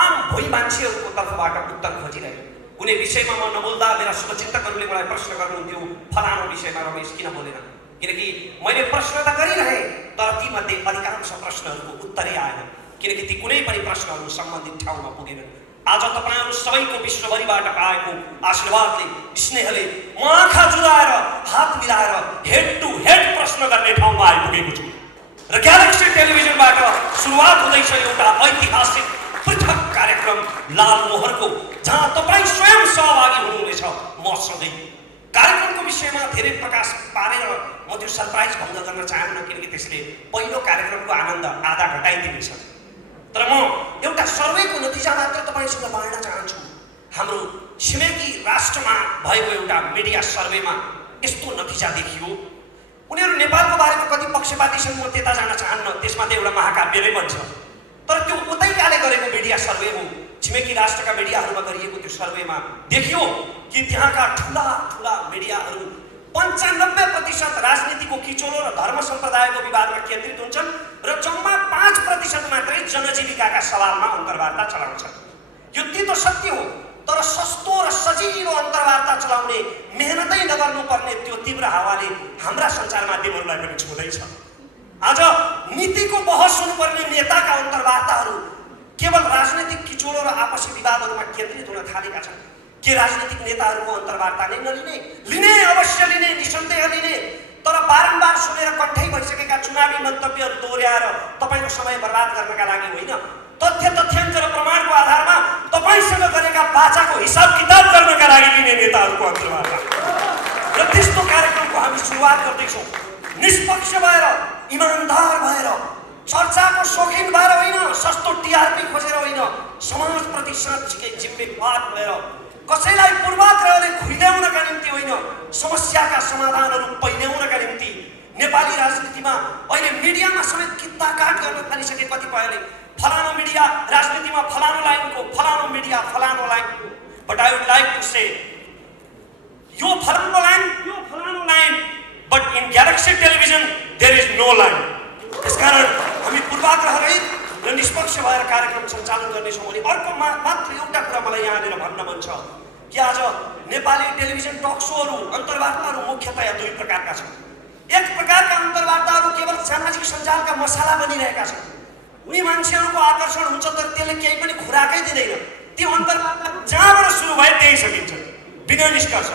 आम भोइ मान्छेहरूको तर्फबाट उत्तर खोजिरहेँ। कुनै विषयमा म नबोल्दा मेरा शुभचिन्तकहरूले मलाई प्रश्न गर्नुहुन्थ्यो, फलानु विषयमा रमेश किन बोलेन? किनकि मैले प्रश्न त गरिरहेँ तर तीमध्ये अधिकांश प्रश्नहरूको उत्तरै आएन, किनकि ती कुनै पनि प्रश्नहरू सम्बन्धित ठाउँमा पुगेनन्। आज तपाईहरु सबैको विश्वभरिबाट पाएको आशीर्वादले, स्नेहले म आँखा जुलाएर हात मिलाएर हेड टु हेड प्रश्न गर्ने ठाउँमा आइपुगेको छु र ग्यालेक्सी टेलिभिजनबाट सुरुवात हुँदैछ एउटा ऐतिहासिक पृथक कार्यक्रम लाल मोहरको, जहाँ तपाईँ स्वयं सहभागी हुनुहुनेछ मसँगै। कार्यक्रमको विषयमा धेरै प्रकाश पारेर म त्यो सरप्राइज भङ्ग गर्न चाहन्न, किनकि त्यसले पहिलो कार्यक्रमको आनन्द आधा घटाइदिनेछ। तर म एउटा सर्वेको नतिजा मात्र तपाईसँग बाँड्न चाहन्छु। हाम्रो छिमेकी राष्ट्रमा भएको एउटा मिडिया सर्वेमा यस्तो नतिजा देखियो। उनीहरू नेपालको बारेमा कति पक्षपाती छन् म त्यता जान चाहन्न, त्यसमा त एउटा महाकाव्य नै बन्छ। तर त्यो उतैकाले गरेको मिडिया सर्वे हो, छिमेकी राष्ट्रका मिडियाहरूमा गरिएको त्यो सर्वेमा देखियो कि त्यहाँका ठुला ठुला मिडियाहरू 95% राजनीतिको किचोलो र धर्म सम्प्रदायको विवादमा केन्द्रित हुन्छन् र जम्मा 5% मात्रै जनजीविकाका सवालमा अन्तर्वार्ता चलाउँछन्। यो तितो सत्य हो, तर सस्तो र सजिलो अन्तर्वार्ता चलाउने मेहनतै नगर्नुपर्ने त्यो तीव्र हावाले हाम्रा सञ्चार माध्यमहरूलाई पनि छुँदैछ। आज नीतिको बहस हुनुपर्ने नेताका अन्तर्वार्ताहरू केवल राजनीतिक किचोलो र आपसी विवादहरूमा केन्द्रित हुन थालेका छन्। के राजनीतिक नेताहरूको अन्तर्वार्ता नै नलिने? लिने, अवश्य लिने, निसन्देह लिने, तर बारम्बार सुनेर कण्ठै भइसकेका चुनावी मन्तव्यहरू दोहोर्याएर तपाईँको समय बर्बाद गर्नका लागि होइन, तथ्य तथ्याङ्क र प्रमाणको आधारमा तपाईँसँग गरेका बाचाको हिसाब किताब गर्नका लागि लिने नेताहरूको अन्तर्वार्ता। र र त्यस्तो कार्यक्रमको हामी सुरुवात गर्दैछौँ। निष्पक्ष भएर, इमानदार भएर, चर्चाको शौकीन भएर होइन, सस्तो टिआरपी खोजेर होइन, समाजप्रति साँच्चीकै जिम्मेवार भएर, कसैलाई पूर्वाग्रहले खुइल्याउनका निम्ति होइन, समस्याका समाधानहरू पहिल्याउनका निम्ति। नेपाली राजनीतिमा अहिले मिडियामा समेत कित्ताकाट गर्न थालिसके कतिपयले, फलानो मिडिया राजनीतिमा फलानो लाइनको, फलानो मिडिया फलानो line. But I would like to say यो फलानो लाइन, यो फलानो line, but in Galaxy Television there is no line. त्यसकारण हामी पूर्वाग्रह रहित र निष्पक्ष भएर कार्यक्रम सञ्चालन गर्नेछौँ। अनि अर्को मात्र एउटा कुरा मलाई यहाँनिर भन्न मन छ कि आज नेपाली टेलिभिजन टक सोहरू, अन्तर्वार्ताहरू मुख्यतया दुई प्रकारका छन्। एक प्रकारका अन्तर्वार्ताहरू केवल सामाजिक सञ्जालका मसाला बनिरहेका छन्। उनी मान्छेहरूको आकर्षण हुन्छ तर त्यसले केही पनि खुराकै दिँदैन। ती अन्तर्वार्ता जहाँबाट सुरु भए त्यही सकिन्छ बिना निष्कर्ष।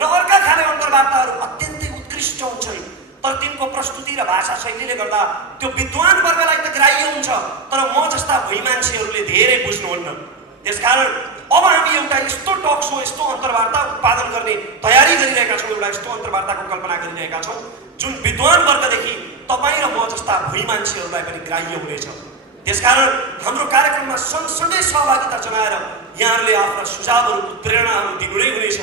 र अर्का खाले अन्तर्वार्ताहरू अत्यन्तै उत्कृष्ट हुन्छन् तर तिनको प्रस्तुति र भाषा शैलीले गर्दा त्यो विद्वान वर्गलाई त ग्राह्य हुन्छ तर म जस्ता भुइँ मान्छेहरूले धेरै बुझ्नुहुन्न। त्यसकारण अब हामी एउटा यस्तो टक सो, यस्तो अन्तर्वार्ता उत्पादन गर्ने तयारी गरिरहेका छौँ, एउटा यस्तो अन्तर्वार्ताको कल्पना गरिरहेका छौँ जुन विद्वान वर्गदेखि तपाईँ र म जस्ता भुइँ मान्छेहरूलाई पनि ग्राह्य हुनेछ। त्यसकारण हाम्रो कार्यक्रममा सँगसँगै सहभागिता जनाएर यहाँहरूले आफ्ना सुझावहरू, उत्प्रेरणाहरू दिनु नै हुनेछ।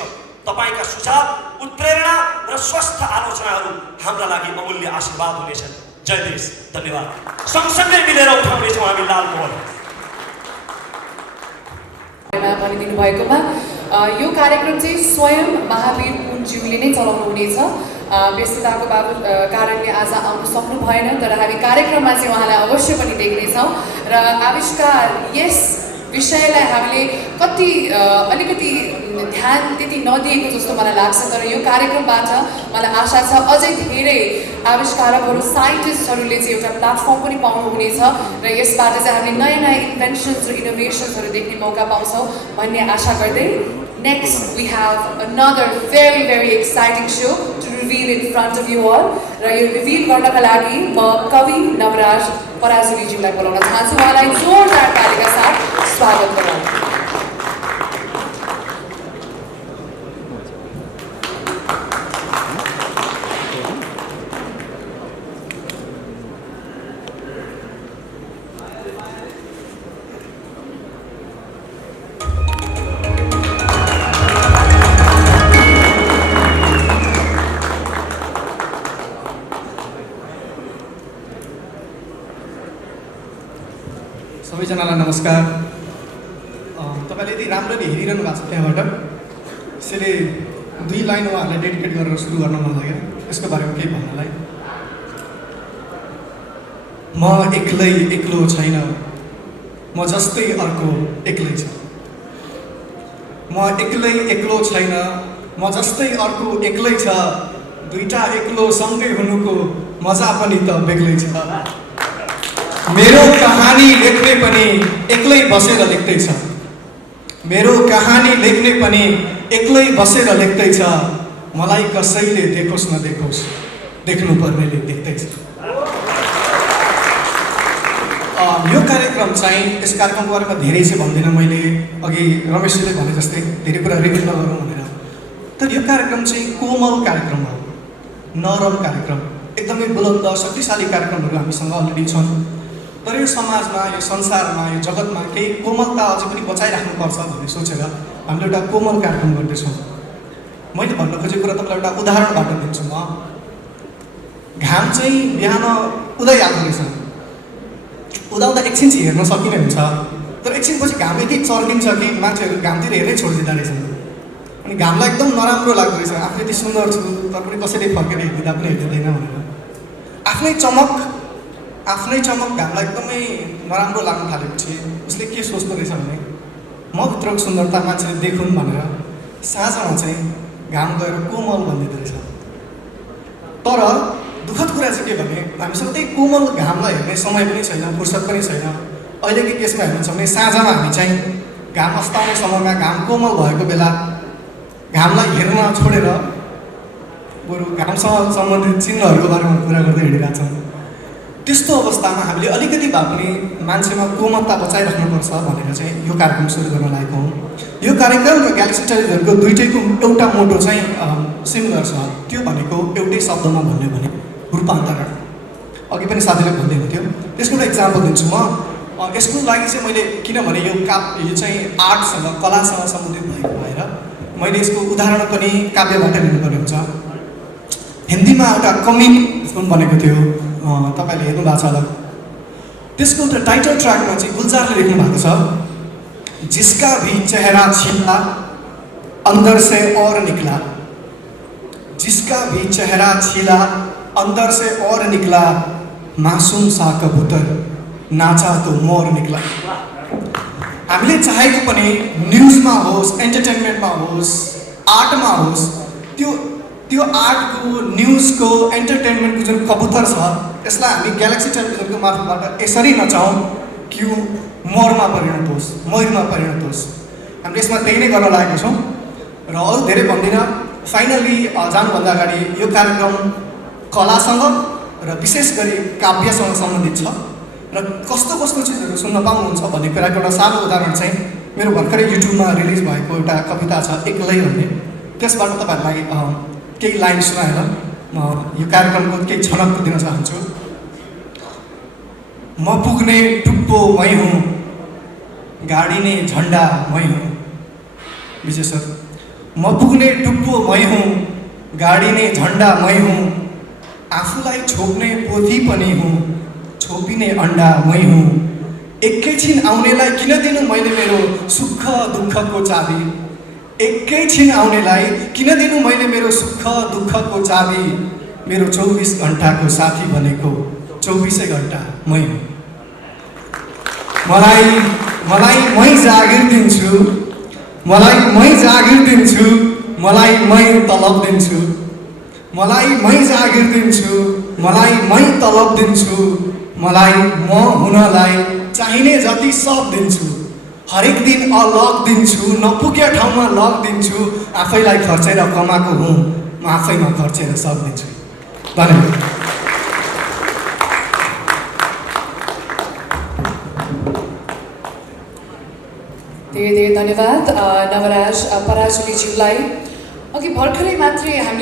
तपाईका सुझाव, उत्प्रेरणा र स्वस्थ आलोचनाहरू हाम्रा लागि अमूल्य आशीर्वाद हुनेछन्। जय देश, धन्यवाद। सँगसँगै मिलेर उठाउनेछौँ हामी लालमोहर। भनिदिनु भएकोमा यो कार्यक्रम चाहिँ स्वयं महावीर पुनज्यूले नै चलाउनु हुनेछ। व्यस्तताको कारणले आज आउनु सक्नु भएन तर हामी कार्यक्रममा चाहिँ उहाँलाई अवश्य पनि देख्नेछौँ र आविष्कार यस विषयलाई हामीले अलिकति ध्यान त्यति नदिएको जस्तो मलाई लाग्छ तर यो कार्यक्रमबाट मलाई आशा छ अझै धेरै आविष्कारकहरू, साइन्टिस्टहरूले चाहिँ एउटा प्लेटफर्म पनि पाउनुहुनेछ र यसबाट चाहिँ हामीले नयाँ नयाँ इन्भेन्सन्स र इनोभेसन्सहरू देख्ने मौका पाउँछौँ भन्ने आशा गर्दै next we have another very very exciting show to reveal in front of you all र यो रिभिल गर्नका लागि म कवि नवराज पराजुलीज्यूलाई बोलाउन चाहन्छु। उहाँलाई जोरदार तालीका साथ स्वागत गराउँछु। सबैजनालाई नमस्कार। तपाईँले यदि राम्ररी हेरिरहनु भएको छ त्यहाँबाट, यसैले दुई लाइन उहाँहरूलाई डेडिकेट गरेर सुरु गर्न मन लाग्यो यसको बारेमा केही भन्नलाई। म एक्लो छैन, म जस्तै अर्को एक्लै छ। म एक्लो छैन, म जस्तै अर्को एक्लै छ। दुईटा एक्लो सँगै हुनुको मजा पनि त बेग्लै छ। मेरो कहानी लेख्ने पनि एक्लै बसेर लेख्दैछ। मेरो कहानी लेख्ने पनि एक्लै बसेर लेख्दैछ। मलाई कसैले देखोस् नदेखोस्, देख्नुपर्नेले देख्दैछ। यो कार्यक्रम चाहिँ, यस कार्यक्रमको बारेमा धेरै चाहिँ भन्दिनँ मैले, अघि रमेशले भने जस्तै धेरै कुरा रिभिल नगरौँ भनेर। तर यो कार्यक्रम चाहिँ कोमल कार्यक्रम हो, नरम कार्यक्रम, एकदमै बुलन्द शक्तिशाली कार्यक्रमहरू हामीसँग अलरेडी छन्। तर यो समाजमा, यो संसारमा, यो जगतमा केही कोमलता अझै पनि बचाइराख्नुपर्छ भन्ने सोचेर हामीले एउटा कोमल कार्यक्रम गर्दैछौँ। मैले भन्न खोजेको कुरा तपाईँलाई एउटा उदाहरणबाट दिन्छु म। घाम चाहिँ बिहान उदाइहाल्दो रहेछ, उदाउँदा एकछिन चाहिँ हेर्न सकिने हुन्छ तर एकछिनपछि घाम यति चर्किन्छ कि मान्छेहरू घामतिर हेर्नै छोडिदिँदो रहेछन्। अनि घामलाई एकदम नराम्रो लाग्दो रहेछ, आफू यति सुन्दर छु तर पनि कसैले फर्केर हेरिदिँदा पनि हेरिदिँदैन भनेर। आफ्नै चमक घामलाई एकदमै नराम्रो लाग्न थालेपछि उसले के सोच्दो रहेछ भने म भित्रको सुन्दरता मान्छेले देखुन् भनेर साँझमा चाहिँ घाम गएर कोमल भनिदिँदो रहेछ। तर दुःखद कुरा चाहिँ के भने हामीसँग त्यही कोमल घामलाई हेर्ने समय पनि छैन, फुर्सद पनि छैन। अहिलेको केसमा हेर्नुहुन्छ भने साँझमा हामी चाहिँ घाम अस्ताउने समयमा, घाम कोमल भएको बेला घामलाई हेर्न छोडेर बरु घामसँग सम्बन्धित चिन्हहरूको बारेमा कुरा गर्दै हिँडिरहेको छौँ। त्यस्तो अवस्थामा हामीले अलिकति भए पनि मान्छेमा कोमलता बचाइराख्नुपर्छ भनेर चाहिँ यो कार्यक्रम सुरु गर्न लागेको हौँ। यो कार्यक्रम र ग्यालेक्सी टेलिभिजनको दुइटैको एउटा मोटो चाहिँ सिमिलर छ। त्यो भनेको एउटै शब्दमा भन्यो भने रूपान्तरण। अघि पनि साथीले भन्दै हुन्थ्यो, त्यसको एउटा इक्जाम्पल दिन्छु म। यसको लागि चाहिँ मैले किनभने यो चाहिँ आर्टसँग कलासँग सम्बन्धित भएको भएर मैले यसको उदाहरण पनि काव्यबाट लिनुपर्ने हुन्छ। हिन्दीमा एउटा कमिक फिल्म बनेको थियो, तपाईँले हेर्नु भएको छ होला। त्यसको एउटा टाइटल ट्र्याकमा चाहिँ गुलजारले लेख्नु भएको छ, जिसका भी चेहरा छिला अंदर से और निकला, जिसका भी चेहरा छिला अंदर से और निकला, मासूम सा कबूतर नाचा तो मोर निकला। हामीले चाहेको पनि न्युजमा होस्, एन्टरटेनमेन्टमा होस्, आर्टमा होस्, त्यो आर्टको, न्युजको, एन्टरटेनमेन्टको जुन कबुतर छ त्यसलाई हामी ग्यालेक्सी टेलिभिजनको मार्फतबाट यसरी नचाहौँ कि मोरमा परिणत होस्, मयुरमा परिणत होस्। हामीले यसमा त्यही नै गर्न लागेको छौँ र अरू धेरै भन्दिनँ। फाइनली जानुभन्दा अगाडि यो कार्यक्रम कलासँग र विशेष गरी काव्यसँग सम्बन्धित छ र कस्तो कस्तो चिजहरू सुन्न पाउनुहुन्छ भन्ने कुराको एउटा सानो उदाहरण चाहिँ मेरो भर्खरै युट्युबमा रिलिज भएको एउटा कविता छ एक्लै भन्ने, त्यसबाट तपाईँहरूलाई केही लाइन सुनाएर म यो कार्यक्रमको केही छनक दिन चाहन्छु। म पुग्ने टुप्पो मै हुँ, गाडिने झन्डा मै हुँ। विजय सर, म पुग्ने टुप्पो मै हुँ, गाडिने झन्डा मै हुँ, आफूलाई छोप्ने पोथी पनि हुँ, छोपिने अन्डा मै हुँ। एकैछिन आउनेलाई किन दिनु मैले मेरो सुख दुःखको चाबी, एकैछिन आउनेलाई किन दिनु मैले मेरो सुख दुःखको चाबी, मेरो 24 घन्टाको साथी भनेको 24 घन्टा मै हुँ। मलाई मै जागिर दिन्छु, मलाई मै जागिर दिन्छु, मलाई मै तलब दिन्छु, मलाई मै जागिर दिन्छु, मलाई मै तलब दिन्छु, मलाई म हुनलाई चाहिने जति सब दिन्छु, हरेक दिन अलग दिन्छु, नपुग्या ठाउँमा लग दिन्छु, आफैलाई खर्चेर कमाएको हुँ, म आफैमा खर्चेर सब दिन्छु। धन्यवाद। धेरै धेरै धन्यवाद नवराज पराजुलीज्यूलाई। अघि भर्खरै मात्रै हामीले